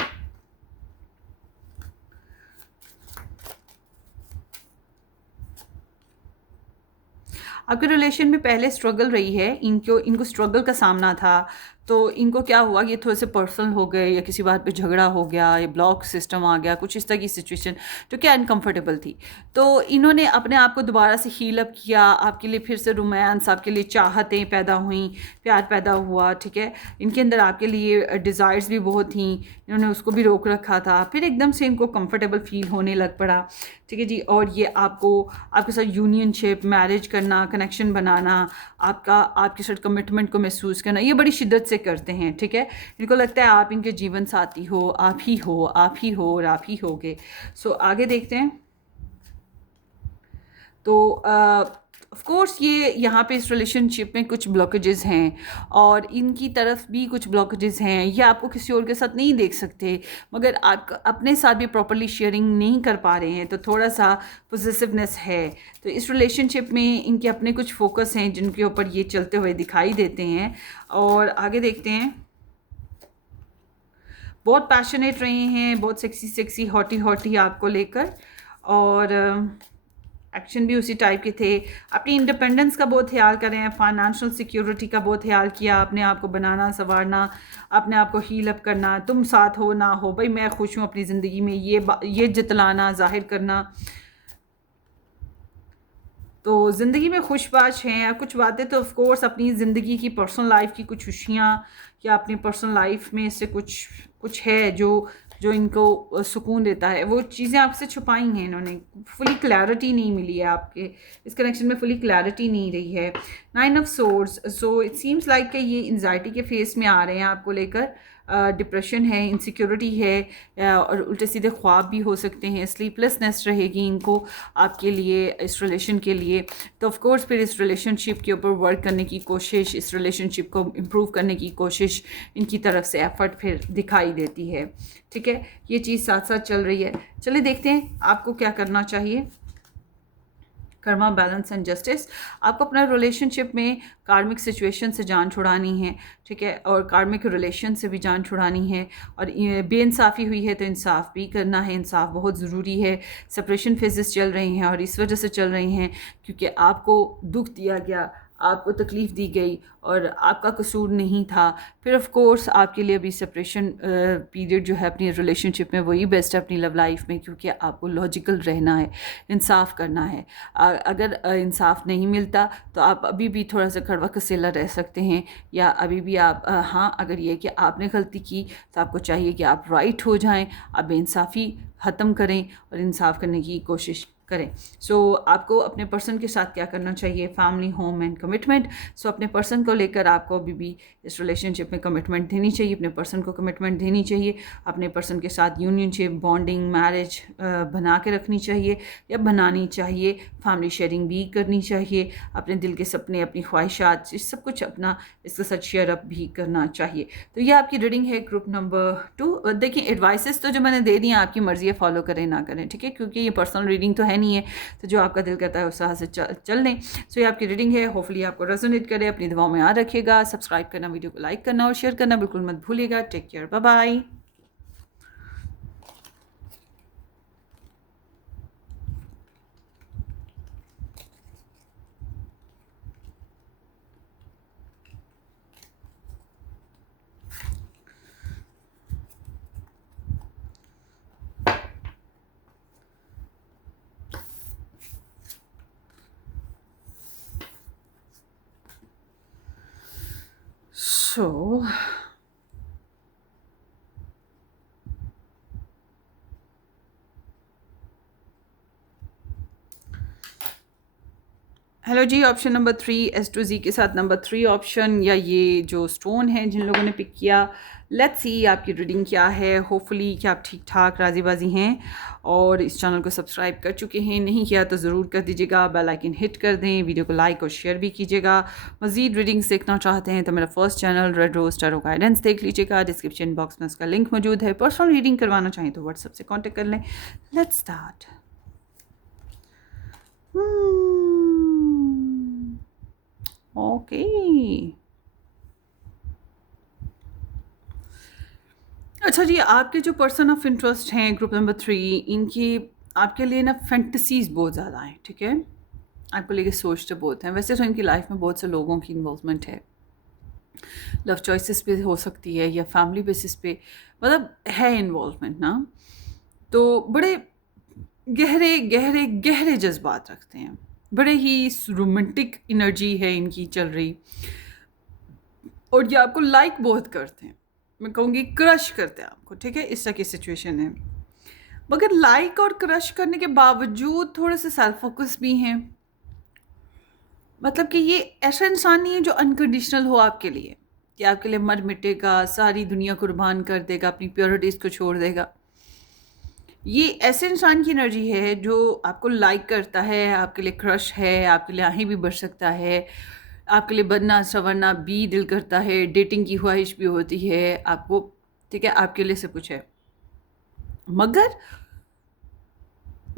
आपके रिलेशन में पहले स्ट्रगल रही है, इनको स्ट्रगल का सामना था, तो इनको क्या हुआ, ये थोड़े से पर्सनल हो गए, या किसी बात पे झगड़ा हो गया, या ब्लॉक सिस्टम आ गया, कुछ इस तरह की सिचुएशन जो कि अनकंफर्टेबल थी। तो इन्होंने अपने आप को दोबारा से हील अप किया, आपके लिए फिर से रोमांस, आपके लिए चाहतें पैदा हुई, प्यार पैदा हुआ। ठीक है, इनके अंदर आपके लिए डिज़ायर्स भी बहुत थी, इन्होंने उसको भी रोक रखा था, फिर एकदम से इनको कंफर्टेबल फील होने लग पड़ा। ठीक है जी, और ये आपके साथ यूनियनशिप, मैरिज करना, कनेक्शन बनाना, आपके साथ कमिटमेंट को महसूस करना, ये बड़ी शिद्दत से करते हैं। ठीक है, इनको लगता है आप इनके जीवन साथी हो, आप ही हो, आप ही हो और आप ही होगे। सो आगे देखते हैं। तो ऑफ कोर्स ये यहाँ पे इस रिलेशनशिप में कुछ ब्लॉकेजेस हैं, और इनकी तरफ भी कुछ ब्लॉकेजेस हैं। ये आपको किसी और के साथ नहीं देख सकते, मगर आप अपने साथ भी प्रॉपरली शेयरिंग नहीं कर पा रहे हैं, तो थोड़ा सा पॉजिटिवनेस है। तो इस रिलेशनशिप में इनके अपने कुछ फोकस हैं जिनके ऊपर ये चलते हुए दिखाई देते हैं। और आगे देखते हैं। बहुत पैशनेट रहे हैं, बहुत सेक्सी सेक्सी हॉटी हॉटी आपको लेकर, और एक्शन भी उसी टाइप के थे। अपनी इंडिपेंडेंस का बहुत ख्याल कर रहे हैं, फाइनेंशियल सिक्योरिटी का बहुत ख्याल किया, अपने आप को बनाना संवारना, अपने आप को हील अप करना, तुम साथ हो ना हो भाई मैं खुश हूँ अपनी ज़िंदगी में, ये जतलाना, जाहिर करना। तो ज़िंदगी में खुशबाश हैं। कुछ बातें तो ऑफ कोर्स अपनी ज़िंदगी की, पर्सनल लाइफ की कुछ खुशियाँ, या अपनी पर्सनल लाइफ में से कुछ है जो इनको सुकून देता है, वो चीज़ें आपसे छुपाई हैं इन्होंने। फुली क्लैरिटी नहीं मिली है आपके इस कनेक्शन में, फुली क्लैरिटी नहीं रही है। 9 of swords, so it seems like कि ये एंजाइटी के फेस में आ रहे हैं आपको लेकर। डिप्रेशन है, इनसिक्योरिटी है, और उल्टे सीधे ख्वाब भी हो सकते हैं, स्लीपलेसनेस रहेगी इनको आपके लिए, इस रिलेशन के लिए। तो ऑफ कोर्स फिर इस रिलेशनशिप के ऊपर वर्क करने की कोशिश, इस रिलेशनशिप को इम्प्रूव करने की कोशिश इनकी तरफ से एफर्ट फिर दिखाई देती है। ठीक है, ये चीज़ साथ साथ चल रही है। चलिए देखते हैं आपको क्या करना चाहिए। Karma, balance and justice. आपको अपना रिलेशनशिप में कार्मिक सिचुएशन से जान छुड़ानी है। ठीक है, और कार्मिक रिलेशन से भी जान छुड़ानी है, और बेइंसाफ़ी हुई है तो इंसाफ भी करना है, इंसाफ बहुत ज़रूरी है। सेपरेशन फेजेस चल रही हैं और इस वजह से चल रही हैं क्योंकि आपको दुख दिया गया, आपको तकलीफ़ दी गई और आपका कसूर नहीं था। फिर ऑफ कोर्स आपके लिए अभी सेपरेशन पीरियड जो है अपनी रिलेशनशिप में वही बेस्ट है अपनी लव लाइफ में, क्योंकि आपको लॉजिकल रहना है, इंसाफ करना है। अगर इंसाफ नहीं मिलता तो आप अभी भी थोड़ा सा कड़वा कसेला रह सकते हैं, या अभी भी आप हाँ, अगर ये कि आपने गलती की तो आपको चाहिए कि आप राइट हो जाएं, आप बेइंसाफ़ी ख़त्म करें और इंसाफ करने की कोशिश करें। सो आपको अपने पर्सन के साथ क्या करना चाहिए, फैमिली, होम एंड कमिटमेंट। सो अपने पर्सन को लेकर आपको अभी भी इस रिलेशनशिप में कमिटमेंट देनी चाहिए, अपने पर्सन को कमिटमेंट देनी चाहिए, अपने पर्सन के साथ यूनियनशिप, बॉन्डिंग, मैरिज बना के रखनी चाहिए या बनानी चाहिए। फैमिली शेयरिंग भी करनी चाहिए, अपने दिल के सपने, अपनी ख्वाहिशात, सब कुछ अपना इसके साथ शेयर अप भी करना चाहिए। तो ये आपकी रीडिंग है ग्रुप नंबर 2। देखिए एडवाइसेस तो जो मैंने दे दी हैं आपकी मर्ज़ी है, फॉलो करें ना करें, ठीक है, क्योंकि ये पर्सनल रीडिंग तो है नहीं है, तो जो आपका दिल करता है उस तरह से चल लें। सो ये आपकी रीडिंग है, होपफुली आपको रेजोनेट करे। अपनी दुआओं में याद रखिएगा, सब्सक्राइब करना, वीडियो को लाइक करना और शेयर करना बिल्कुल मत भूलिएगा। Take care, bye bye. So hello जी, ऑप्शन नंबर 3 S2Z के साथ नंबर 3 ऑप्शन या ये जो स्टोन है जिन लोगों ने पिक किया, लेट्स सी आपकी रीडिंग क्या है। होपफुली कि आप ठीक ठाक राजी बाजी हैं और इस चैनल को सब्सक्राइब कर चुके हैं, नहीं किया तो ज़रूर कर दीजिएगा, बेल आइकन हिट कर दें, वीडियो को लाइक और शेयर भी कीजिएगा। मज़ीद रीडिंग्स देखना चाहते हैं तो मेरा first channel red rose tarot guidance देख लीजिएगा, डिस्क्रिप्शन बॉक्स में उसका लिंक मौजूद है। पर्सनल रीडिंग करवाना चाहें तो व्हाट्सएप से कॉन्टेक्ट कर लें। Let's start. ओके, अच्छा जी, आपके जो पर्सन ऑफ इंटरेस्ट हैं ग्रुप नंबर 3, इनकी आपके लिए ना फैंटसीज बहुत ज़्यादा हैं, ठीक है, आपको लेके सोचते बहुत हैं। वैसे तो इनकी लाइफ में बहुत से लोगों की इन्वॉल्वमेंट है, लव चॉइसेस पे हो सकती है या फैमिली बेसिस पे, मतलब है इन्वॉल्वमेंट ना, तो बड़े गहरे गहरे गहरे जज्बात रखते हैं, बड़े ही रोमांटिक एनर्जी है इनकी चल रही, और ये आपको लाइक बहुत करते हैं, मैं कहूँगी क्रश करते हैं आपको, ठीक है, इस तरह की सिचुएशन है। मगर लाइक और क्रश करने के बावजूद थोड़े से सेल्फ फोकस भी हैं, मतलब कि ये ऐसा इंसान नहीं है जो अनकंडीशनल हो आपके लिए, कि आपके लिए मर मिटेगा, सारी दुनिया कुर्बान कर देगा, अपनी प्योरिटीज़ को छोड़ देगा। ये ऐसे इंसान की एनर्जी है जो आपको लाइक करता है, आपके लिए क्रश है, आपके लिए आहें भी बढ़ सकता है, आपके लिए बनना संवरना भी दिल करता है, डेटिंग की ख्वाहिश भी होती है आपको, ठीक है, आपके लिए सब कुछ है। मगर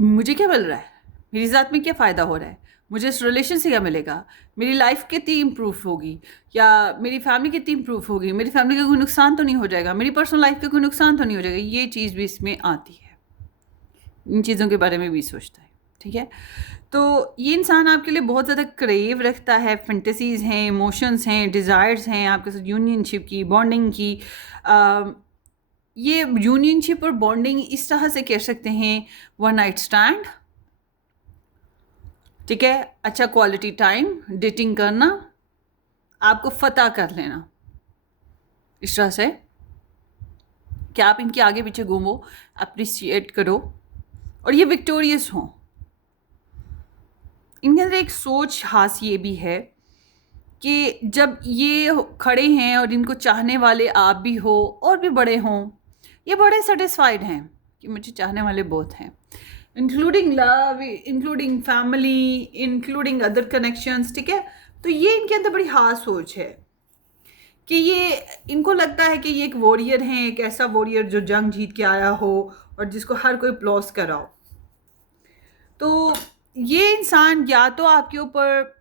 मुझे क्या मिल रहा है, मेरी ज़ात में क्या फ़ायदा हो रहा है, मुझे इस रिलेशन से क्या मिलेगा, मेरी लाइफ कितनी इम्प्रूव होगी या मेरी फैमिली कितनी इम्प्रूव होगी, मेरी फैमिली का कोई नुकसान तो नहीं हो जाएगा, मेरी पर्सनल लाइफ का कोई नुकसान तो नहीं हो जाएगा, ये चीज़ भी इसमें आती है, इन चीज़ों के बारे में भी सोचता है, ठीक है। तो ये इंसान आपके लिए बहुत ज़्यादा क्रेव रखता है, फैंटेसीज़ हैं, इमोशंस हैं, डिज़ायर्स हैं आपके साथ, यूनियनशिप की, बॉन्डिंग की। ये यूनियनशिप और बॉन्डिंग इस तरह से कह सकते हैं, वन नाइट स्टैंड, ठीक है, अच्छा क्वालिटी टाइम, डेटिंग करना, आपको फतह कर लेना, इस तरह से कि आप इनके आगे पीछे घूमो, अप्रिशिएट करो और ये विक्टोरियस हों। इनके अंदर एक सोच हास ये भी है कि जब ये खड़े हैं और इनको चाहने वाले आप भी हो और भी बड़े हों, ये बड़े सेटिस्फाइड हैं कि मुझे चाहने वाले बहुत हैं, including love, including family, including other connections, ठीक है। तो ये इनके अंदर बड़ी हास सोच है कि ये इनको लगता है कि ये एक वॉरियर हैं, एक ऐसा वॉरियर जो जंग जीत के आया हो और जिसको हर कोई अप्लॉज कराओ। तो ये इंसान या तो आपके ऊपर,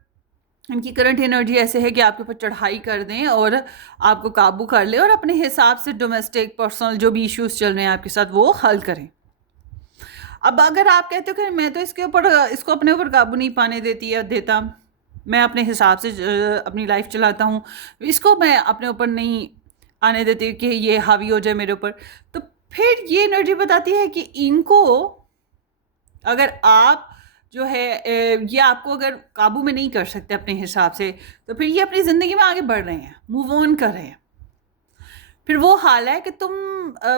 इनकी करंट एनर्जी ऐसे है कि आपके ऊपर चढ़ाई कर दें और आपको काबू कर ले और अपने हिसाब से डोमेस्टिक पर्सनल जो भी इश्यूज चल रहे हैं आपके साथ वो हल करें। अब अगर आप कहते हो कि मैं तो इसको अपने ऊपर काबू नहीं पाने देता, मैं अपने हिसाब से अपनी लाइफ चलाता हूँ, इसको मैं अपने ऊपर नहीं आने देती कि ये हावी हो जाए मेरे ऊपर, तो फिर ये एनर्जी बताती है कि इनको अगर आप जो है ये आपको अगर काबू में नहीं कर सकते अपने हिसाब से, तो फिर ये अपनी ज़िंदगी में आगे बढ़ रहे हैं, मूव ऑन कर रहे हैं। फिर वो हाल है कि तुम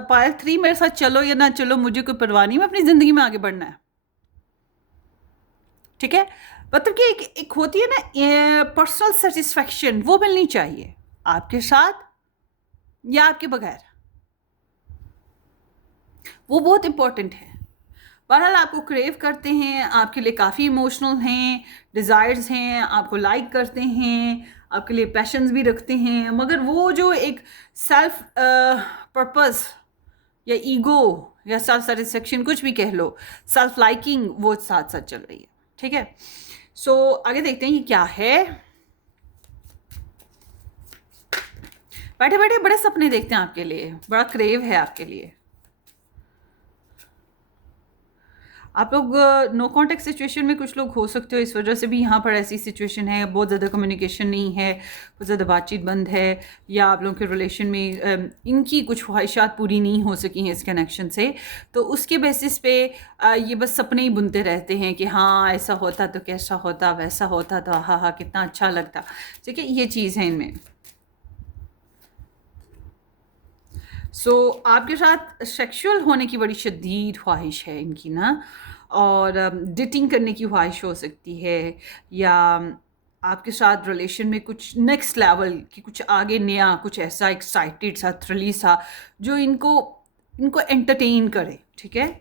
पायल 3 मेरे साथ चलो या ना चलो, मुझे कोई परवाह नहीं, मैं अपनी ज़िंदगी में आगे बढ़ना है। ठीक है, मतलब कि एक होती है ना पर्सनल सेटिस्फैक्शन, वो मिलनी चाहिए आपके साथ या आपके बगैर, वो बहुत इंपॉर्टेंट है। बहरहाल आपको क्रेव करते हैं, आपके लिए काफ़ी इमोशनल हैं, डिज़ायर्स हैं, आपको लाइक करते हैं, आपके लिए पैशंस भी रखते हैं, मगर वो जो एक सेल्फ पर्पस या ईगो या सेल्फ सेटिस्फेक्शन, कुछ भी कह लो, सेल्फ लाइकिंग, वो साथ साथ चल रही है। ठीक है, सो आगे देखते हैं ये क्या है। बैठे बैठे बड़े सपने देखते हैं आपके लिए, बड़ा क्रेव है आपके लिए। आप लोग नो कांटेक्ट सिचुएशन में कुछ लोग हो सकते हो, इस वजह से भी यहाँ पर ऐसी सिचुएशन है, बहुत ज़्यादा कम्युनिकेशन नहीं है, बहुत ज़्यादा बातचीत बंद है, या आप लोगों के रिलेशन में इनकी कुछ ख्वाहिशात पूरी नहीं हो सकी हैं इस कनेक्शन से, तो उसके बेसिस पे ये बस सपने ही बुनते रहते हैं कि हाँ ऐसा होता तो कैसा होता, वैसा होता तो हाँ हाँ कितना अच्छा लगता। ठीक है, ये चीज़ है इनमें। आपके साथ सेक्सुअल होने की बड़ी शदीद ख्वाहिश है इनकी ना, और डेटिंग करने की ख्वाहिश हो सकती है, या आपके साथ रिलेशन में कुछ नेक्स्ट लेवल की, कुछ आगे नया, कुछ ऐसा एक्साइटेड सा, थ्रिली सा, जो इनको इनको एंटरटेन करे। ठीक है,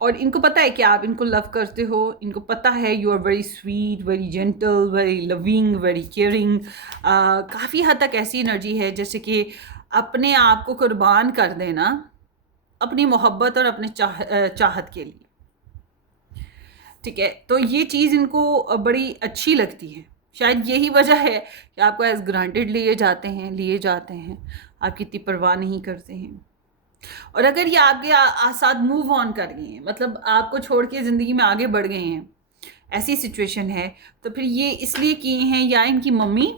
और इनको पता है कि आप इनको लव करते हो, इनको पता है you are very sweet, very gentle, very loving, very caring. काफ़ी हद तक ऐसी एनर्जी है जैसे कि अपने आप को कुर्बान कर देना अपनी मोहब्बत और अपने चाहत के लिए। ठीक है, तो ये चीज़ इनको बड़ी अच्छी लगती है। शायद यही वजह है कि आपको एज ग्रांटेड लिए जाते हैं, आपकी इतनी परवाह नहीं करते हैं। और अगर ये आपके साथ मूव ऑन कर गए हैं, मतलब आपको छोड़ के ज़िंदगी में आगे बढ़ गए हैं, ऐसी सिचुएशन है, तो फिर ये इसलिए किए हैं, या इनकी मम्मी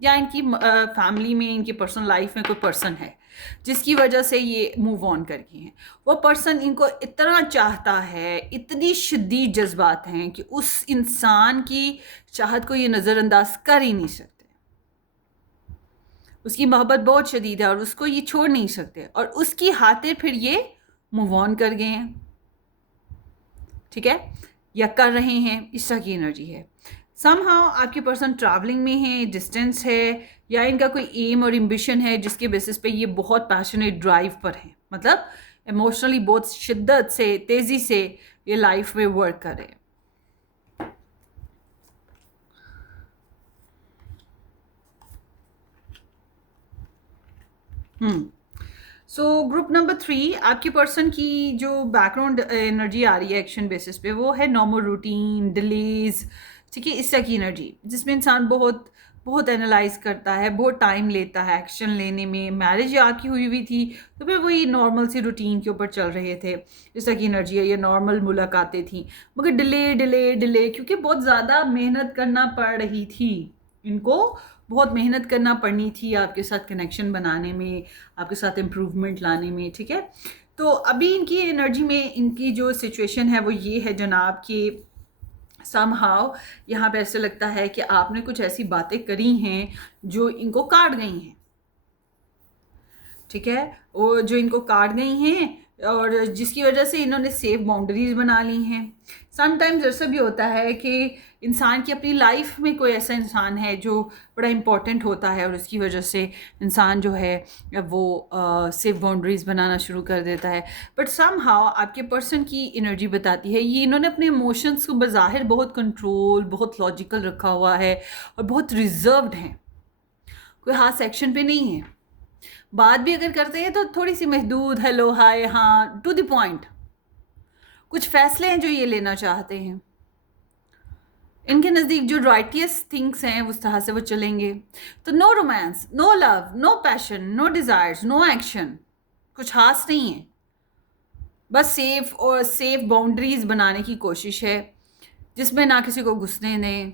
या इनकी फैमिली में, इनकी पर्सनल लाइफ में कोई पर्सन है जिसकी वजह से ये मूव ऑन कर गए हैं। वो पर्सन इनको इतना चाहता है, इतनी शदीद जज्बात हैं कि उस इंसान की चाहत को ये नज़रअंदाज कर ही नहीं सकते। उसकी मोहब्बत बहुत शदीद है और उसको ये छोड़ नहीं सकते, और उसकी खातिर फिर ये मूव ऑन कर गए हैं। ठीक है, या कर रहे हैं, इस तरह की एनर्जी है। समहाउ आपके पर्सन ट्रैवलिंग में है, डिस्टेंस है, या इनका कोई एम और एम्बिशन है जिसके बेसिस पे ये बहुत पैशनेट ड्राइव पर है, मतलब इमोशनली बहुत शिद्दत से, तेज़ी से ये लाइफ में वर्क कर रहे हैं। ग्रुप नंबर 3, आपके पर्सन की जो बैकग्राउंड एनर्जी आ रही है एक्शन बेसिस पे, वो है नॉर्मल रूटीन, डिलेज। ठीक है, इस तरह की एनर्जी जिसमें इंसान बहुत बहुत एनालाइज करता है, बहुत टाइम लेता है एक्शन लेने में। मैरिज आपकी हुई थी तो फिर वही नॉर्मल सी रूटीन के ऊपर चल रहे थे, इस तरह की एनर्जी है। ये नॉर्मल मुलाकातें थी, मगर डिले डिले डिले, क्योंकि बहुत ज़्यादा मेहनत करना पड़ रही थी इनको, बहुत मेहनत करना पड़नी थी आपके साथ कनेक्शन बनाने में, आपके साथ इम्प्रूवमेंट लाने में। ठीक है, तो अभी इनकी एनर्जी में इनकी जो सिचुएशन है वो ये है जनाब कि समहाउ यहाँ पे ऐसे लगता है कि आपने कुछ ऐसी बातें करी हैं जो इनको काट गई हैं। ठीक है, वो जो इनको काट गई हैं और जिसकी वजह से इन्होंने सेफ बाउंड्रीज बना ली हैं। समटाइम्स ऐसा भी होता है कि इंसान की अपनी लाइफ में कोई ऐसा इंसान है जो बड़ा इम्पॉर्टेंट होता है और उसकी वजह से इंसान जो है वो सेफ बाउंड्रीज बनाना शुरू कर देता है। बट समहाउ आपके पर्सन की एनर्जी बताती है ये इन्होंने अपने इमोशंस को बज़ाहिर बहुत कंट्रोल, बहुत लॉजिकल रखा हुआ है और बहुत रिजर्व्ड हैं, कोई हाथ सेक्शन पे नहीं है। बात भी अगर करते हैं तो थोड़ी सी महदूद, हेलो हाय, हाँ, टू द पॉइंट। कुछ फैसले हैं जो ये लेना चाहते हैं, इनके नज़दीक जो राइटियस थिंग्स हैं उस तरह से वो चलेंगे। तो no romance, no love, no passion, no desires, no action, कुछ खास नहीं है, बस सेफ बाउंड्रीज बनाने की कोशिश है जिसमें ना किसी को घुसने दें,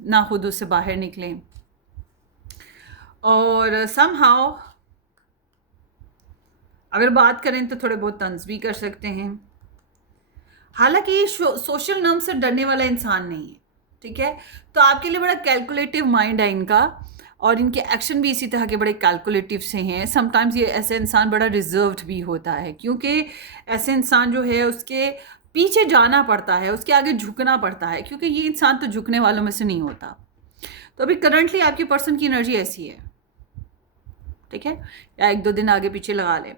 ना खुद उससे बाहर निकलें, और समहाउ अगर बात करें तो थोड़े बहुत तंज भी कर सकते हैं। हालांकि ये सोशल नॉर्म से डरने वाला इंसान नहीं है। ठीक है, तो आपके लिए बड़ा कैलकुलेटिव माइंड है इनका, और इनके एक्शन भी इसी तरह के बड़े कैलकुलेटिव से हैं। समटाइम्स ये ऐसे इंसान बड़ा रिजर्व्ड भी होता है, क्योंकि ऐसे इंसान जो है उसके पीछे जाना पड़ता है, उसके आगे झुकना पड़ता है, क्योंकि ये इंसान तो झुकने वालों में से नहीं होता। तो अभी करंटली आपके पर्सन की एनर्जी ऐसी है, ठीक है, या 1-2 दिन आगे पीछे लगा लें।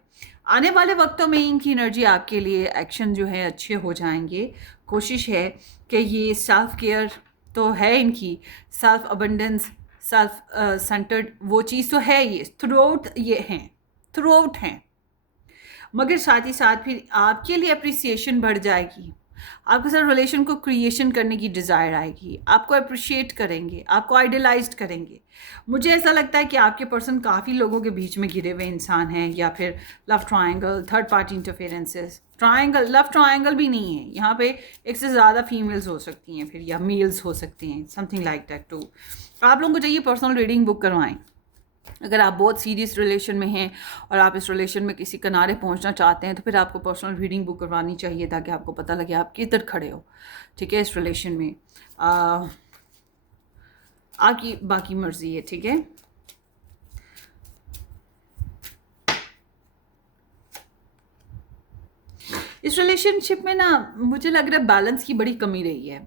आने वाले वक्तों में इनकी एनर्जी आपके लिए एक्शन जो है अच्छे हो जाएंगे। कोशिश है कि ये सेल्फ केयर तो है इनकी, सेल्फ अबंडेंस, सेल्फ सेंटर्ड वो चीज़ तो है, ये थ्रू आउट ये हैं, थ्रू आउट हैं, मगर साथ ही साथ फिर आपके लिए अप्रिसिएशन बढ़ जाएगी, आपके साथ रिलेशन को क्रिएशन करने की डिज़ायर आएगी, आपको अप्रिशिएट करेंगे, आपको आइडियलाइज्ड करेंगे। मुझे ऐसा लगता है कि आपके पर्सन काफ़ी लोगों के बीच में घिरे हुए इंसान हैं, या फिर love triangle, third party interferences, triangle, love triangle भी नहीं है यहाँ पे, एक से ज़्यादा फीमेल्स हो सकती हैं फिर, या मेल्स हो सकते हैं, समथिंग लाइक दैट टू। आप लोगों को चाहिए पर्सनल रीडिंग बुक करवाएं। अगर आप बहुत सीरियस रिलेशन में हैं और आप इस रिलेशन में किसी किनारे पहुंचना चाहते हैं, तो फिर आपको पर्सनल रीडिंग बुक करवानी चाहिए, ताकि आपको पता लगे आप किधर खड़े हो, ठीक है, इस रिलेशन में। आपकी बाकी मर्जी है, ठीक है। इस रिलेशनशिप में ना मुझे लग रहा है बैलेंस की बड़ी कमी रही है।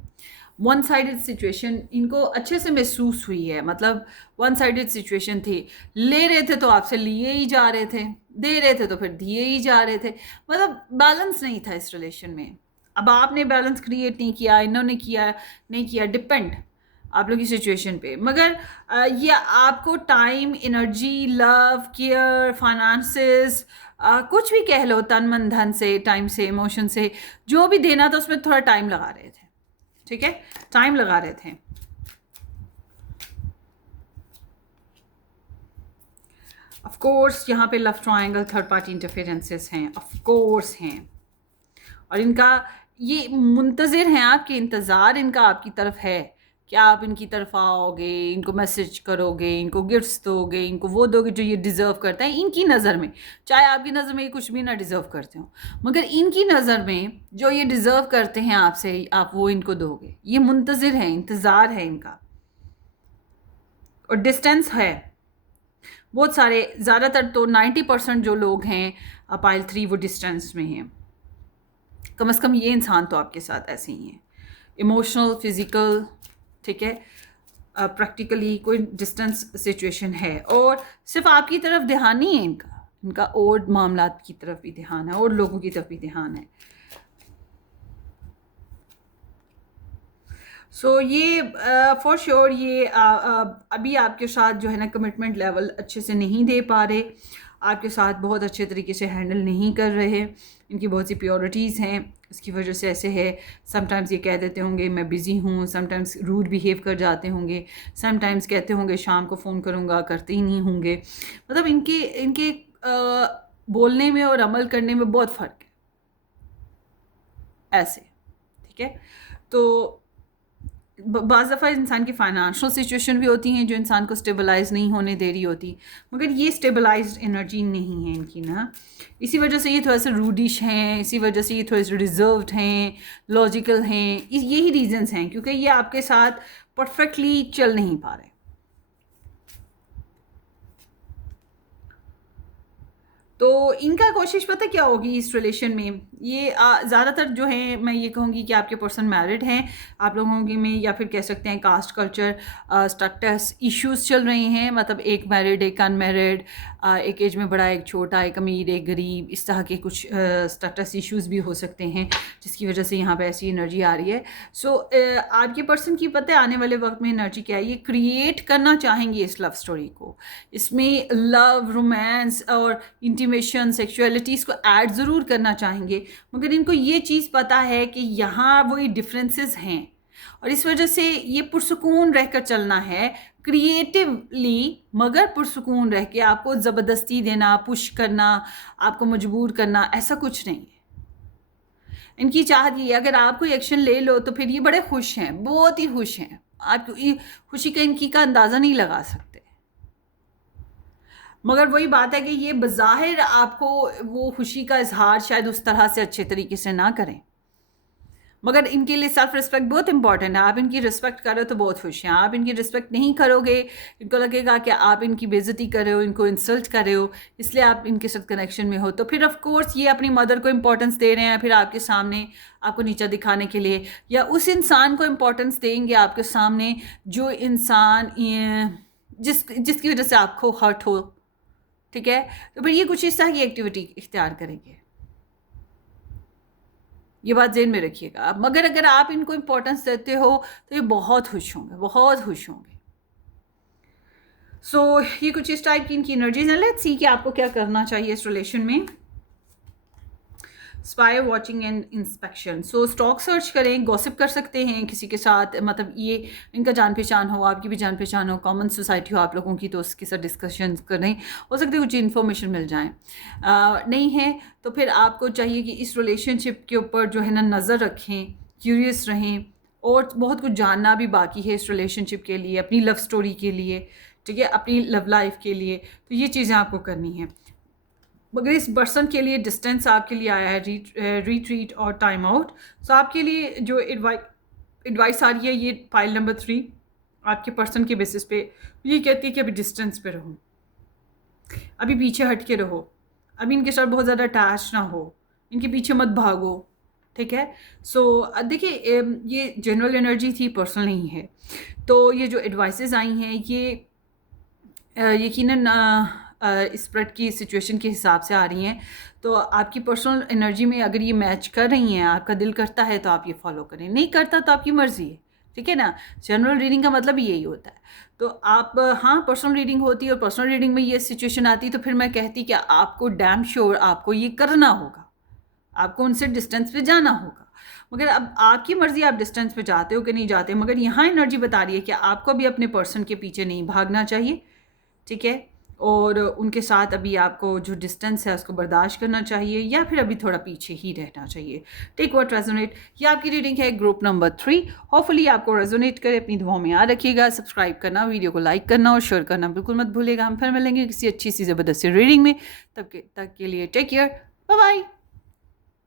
वन साइडेड सिचुएशन इनको अच्छे से महसूस हुई है, मतलब वन साइडेड सिचुएशन थी, ले रहे थे तो आपसे लिए ही जा रहे थे, दे रहे थे तो फिर दिए ही जा रहे थे, मतलब बैलेंस नहीं था इस रिलेशन में। अब आपने बैलेंस क्रिएट नहीं किया, इन्होंने किया नहीं किया, डिपेंड आप लोग की सिचुएशन पे। मगर ये आपको time, energy, love, care, finances, कुछ भी कह लो, तन मन धन से, टाइम से, इमोशन से, जो भी देना था उसमें थोड़ा टाइम लगा रहे थे, ठीक है, टाइम लगा रहे थे। ऑफ कोर्स यहाँ पे love triangle, third party interferences हैं, ऑफ कोर्स हैं, और इनका ये मुंतज़िर हैं, आपके इंतज़ार इनका आपकी तरफ है कि आप इनकी तरफ आओगे, इनको मैसेज करोगे, इनको गिफ्ट्स दोगे, इनको वो दोगे जो ये डिज़र्व करते हैं इनकी नज़र में। चाहे आपकी नज़र में ये कुछ भी ना डिज़र्व करते हो, मगर इनकी नज़र में जो ये डिज़र्व करते हैं आपसे, आप वो इनको दोगे। ये मुंतज़िर है, इंतज़ार है इनका। और डिस्टेंस है, बहुत सारे, ज़्यादातर तो 90% जो लोग हैं पाइल 3 वो डिस्टेंस में हैं। कम से कम ये इंसान तो आपके साथ ऐसे ही हैं, इमोशनल, फिज़िकल, ठीक है, प्रैक्टिकली कोई डिस्टेंस सिचुएशन है। और सिर्फ आपकी तरफ ध्यान नहीं है इनका और मामलात की तरफ भी ध्यान है, और लोगों की तरफ भी ध्यान है। सो ये फॉर श्योर ये अभी आपके साथ जो है ना कमिटमेंट लेवल अच्छे से नहीं दे पा रहे, आपके साथ बहुत अच्छे तरीके से हैंडल नहीं कर रहे, इनकी बहुत सी प्योरिटीज़ हैं, इसकी वजह से ऐसे है। समटाइम्स ये कह देते होंगे मैं बिज़ी हूँ, समटाइम्स रूड बिहेव कर जाते होंगे, समटाइम्स कहते होंगे शाम को फ़ोन करूँगा, करते ही नहीं होंगे। मतलब इनके बोलने में और अमल करने में बहुत फ़र्क है ऐसे, ठीक है। तो बाज़ दफ़ा इंसान की फ़ाइनेंशियल सिचुएशन भी होती हैं जो इंसान को स्टेबलाइज नहीं होने दे रही होती, मगर ये स्टेबलाइज्ड एनर्जी नहीं है इनकी ना, इसी वजह से ये थोड़ा सा रूडिश हैं, इसी वजह से ये थोड़े से रिजर्व्ड हैं, लॉजिकल हैं, यही रीजंस हैं, क्योंकि ये आपके साथ परफेक्टली चल नहीं पा रहे। तो इनका कोशिश पता क्या होगी इस रिलेशन में, ये ज़्यादातर जो है मैं ये कहूँगी कि आपके पर्सन मैरिड हैं, आप लोगों के में, या फिर कह सकते हैं कास्ट कल्चर स्टेटस इश्यूज चल रहे हैं, मतलब एक मैरिड, एक अनमैरिड, एक एज में बड़ा, एक छोटा, एक अमीर, एक गरीब, इस तरह के कुछ स्टेटस इश्यूज भी हो सकते हैं, जिसकी वजह से यहाँ पे ऐसी एनर्जी आ रही है। सो आपके पर्सन की पता है आने वाले वक्त में एनर्जी क्या है, ये क्रिएट करना चाहेंगे इस लव स्टोरी को, इसमें लव, रोमांस और इंटीमेशन, सेक्सुअलिटीज़ को ऐड ज़रूर करना चाहेंगे, मगर इनको ये चीज़ पता है कि यहाँ वही डिफरेंसेस हैं, और इस वजह से ये पुरसुकून रहकर चलना है क्रिएटिवली, मगर पुरसुकून रह के, आपको ज़बरदस्ती देना, पुश करना, आपको मजबूर करना, ऐसा कुछ नहीं है। इनकी चाहत ये, अगर आप कोई एक्शन ले लो तो फिर ये बड़े खुश हैं, बहुत ही खुश हैं, आप खुशी का इनकी का अंदाज़ा नहीं लगा सकते। मगर वही बात है कि ये बज़ाहिर आपको वो खुशी का इजहार शायद उस तरह से अच्छे तरीके से ना करें, मगर इनके लिए सेल्फ रिस्पेक्ट बहुत इंपॉर्टेंट है। आप इनकी रिस्पेक्ट करो तो बहुत खुश हैं, आप इनकी रिस्पेक्ट नहीं करोगे, इनको लगेगा कि आप इनकी बेइज्जती कर रहे हो, इनको इंसल्ट कर रहे हो, इसलिए आप इनके साथ कनेक्शन में हो। तो फिर ऑफ कोर्स ये अपनी मदर को इंपॉर्टेंस दे रहे हैं, फिर आपके सामने आपको नीचा दिखाने के लिए, या उस इंसान को इंपॉर्टेंस देंगे आपके सामने जो इंसान जिसकी वजह से आपको हर्ट हो, ठीक है। तो फिर ये कुछ इस तरह की एक्टिविटी इख्तियार करेंगे, ये बात ज़हन में रखिएगा। मगर अगर आप इनको इम्पोर्टेंस देते हो तो ये बहुत खुश होंगे, बहुत खुश होंगे। सो ये कुछ इस टाइप की इनकी एनर्जीज हैं। लेट्स सी कि आपको क्या करना चाहिए इस रिलेशन में। Spy watching and inspection. So stock search करें, गॉसिप कर सकते हैं किसी के साथ, मतलब ये इनका जान पहचान हो, आपकी भी जान पहचान हो, कॉमन सोसाइटी हो आप लोगों की, तो उसके साथ डिस्कशन करें, हो सकती है कुछ इन्फॉर्मेशन मिल जाए। नहीं है तो फिर आपको चाहिए कि इस रिलेशनशिप के ऊपर जो है ना नज़र रखें, क्यूरियस रहें, और बहुत कुछ जानना भी बाकी है इस रिलेशनशिप के लिए, अपनी लव स्टोरी के लिए, ठीक है, अपनी लव लाइफ के लिए। तो ये चीज़ें आपको करनी है। मगर इस पर्सन के लिए डिस्टेंस आपके लिए आया है, रिट्रीट और टाइम आउट। सो आपके लिए जो एडवाइस आ रही है, ये फाइल नंबर 3 आपके पर्सन के बेसिस पे ये कहती है कि अभी डिस्टेंस पे रहो, अभी पीछे हट के रहो, अभी इनके साथ बहुत ज़्यादा अटैच ना हो, इनके पीछे मत भागो, ठीक है। सो देखिए ये जनरल एनर्जी थी, पर्सनल नहीं है। तो ये जो एडवाइसेस आई हैं ये यकीनन स्प्रेड की सिचुएशन के हिसाब से आ रही हैं। तो आपकी पर्सनल एनर्जी में अगर ये मैच कर रही हैं, आपका दिल करता है तो आप ये फॉलो करें, नहीं करता तो आपकी मर्ज़ी है, ठीक है ना। जनरल रीडिंग का मतलब यही होता है। तो आप हाँ, पर्सनल रीडिंग होती है और पर्सनल रीडिंग में ये सिचुएशन आती तो फिर मैं कहती कि आपको डैम श्योर आपको ये करना होगा, आपको उनसे डिस्टेंस पे जाना होगा। मगर अब आपकी मर्ज़ी, आप डिस्टेंस पे जाते हो कि नहीं जाते। मगर यहाँ एनर्जी बता रही है कि आपको भी अपने पर्सन के पीछे नहीं भागना चाहिए, ठीक है, और उनके साथ अभी आपको जो डिस्टेंस है उसको बर्दाश्त करना चाहिए, या फिर अभी थोड़ा पीछे ही रहना चाहिए। Take what resonate. ये आपकी रीडिंग है ग्रुप नंबर 3। होपफुली आपको रेजोनेट करे, अपनी दुआओं में याद रखिएगा। सब्सक्राइब करना, वीडियो को लाइक करना और शेयर करना बिल्कुल मत भूलिएगा। हम फिर मिलेंगे किसी अच्छी सी ज़बरदस्त रीडिंग में, तब तक के लिए टेक केयर, बाय बाय।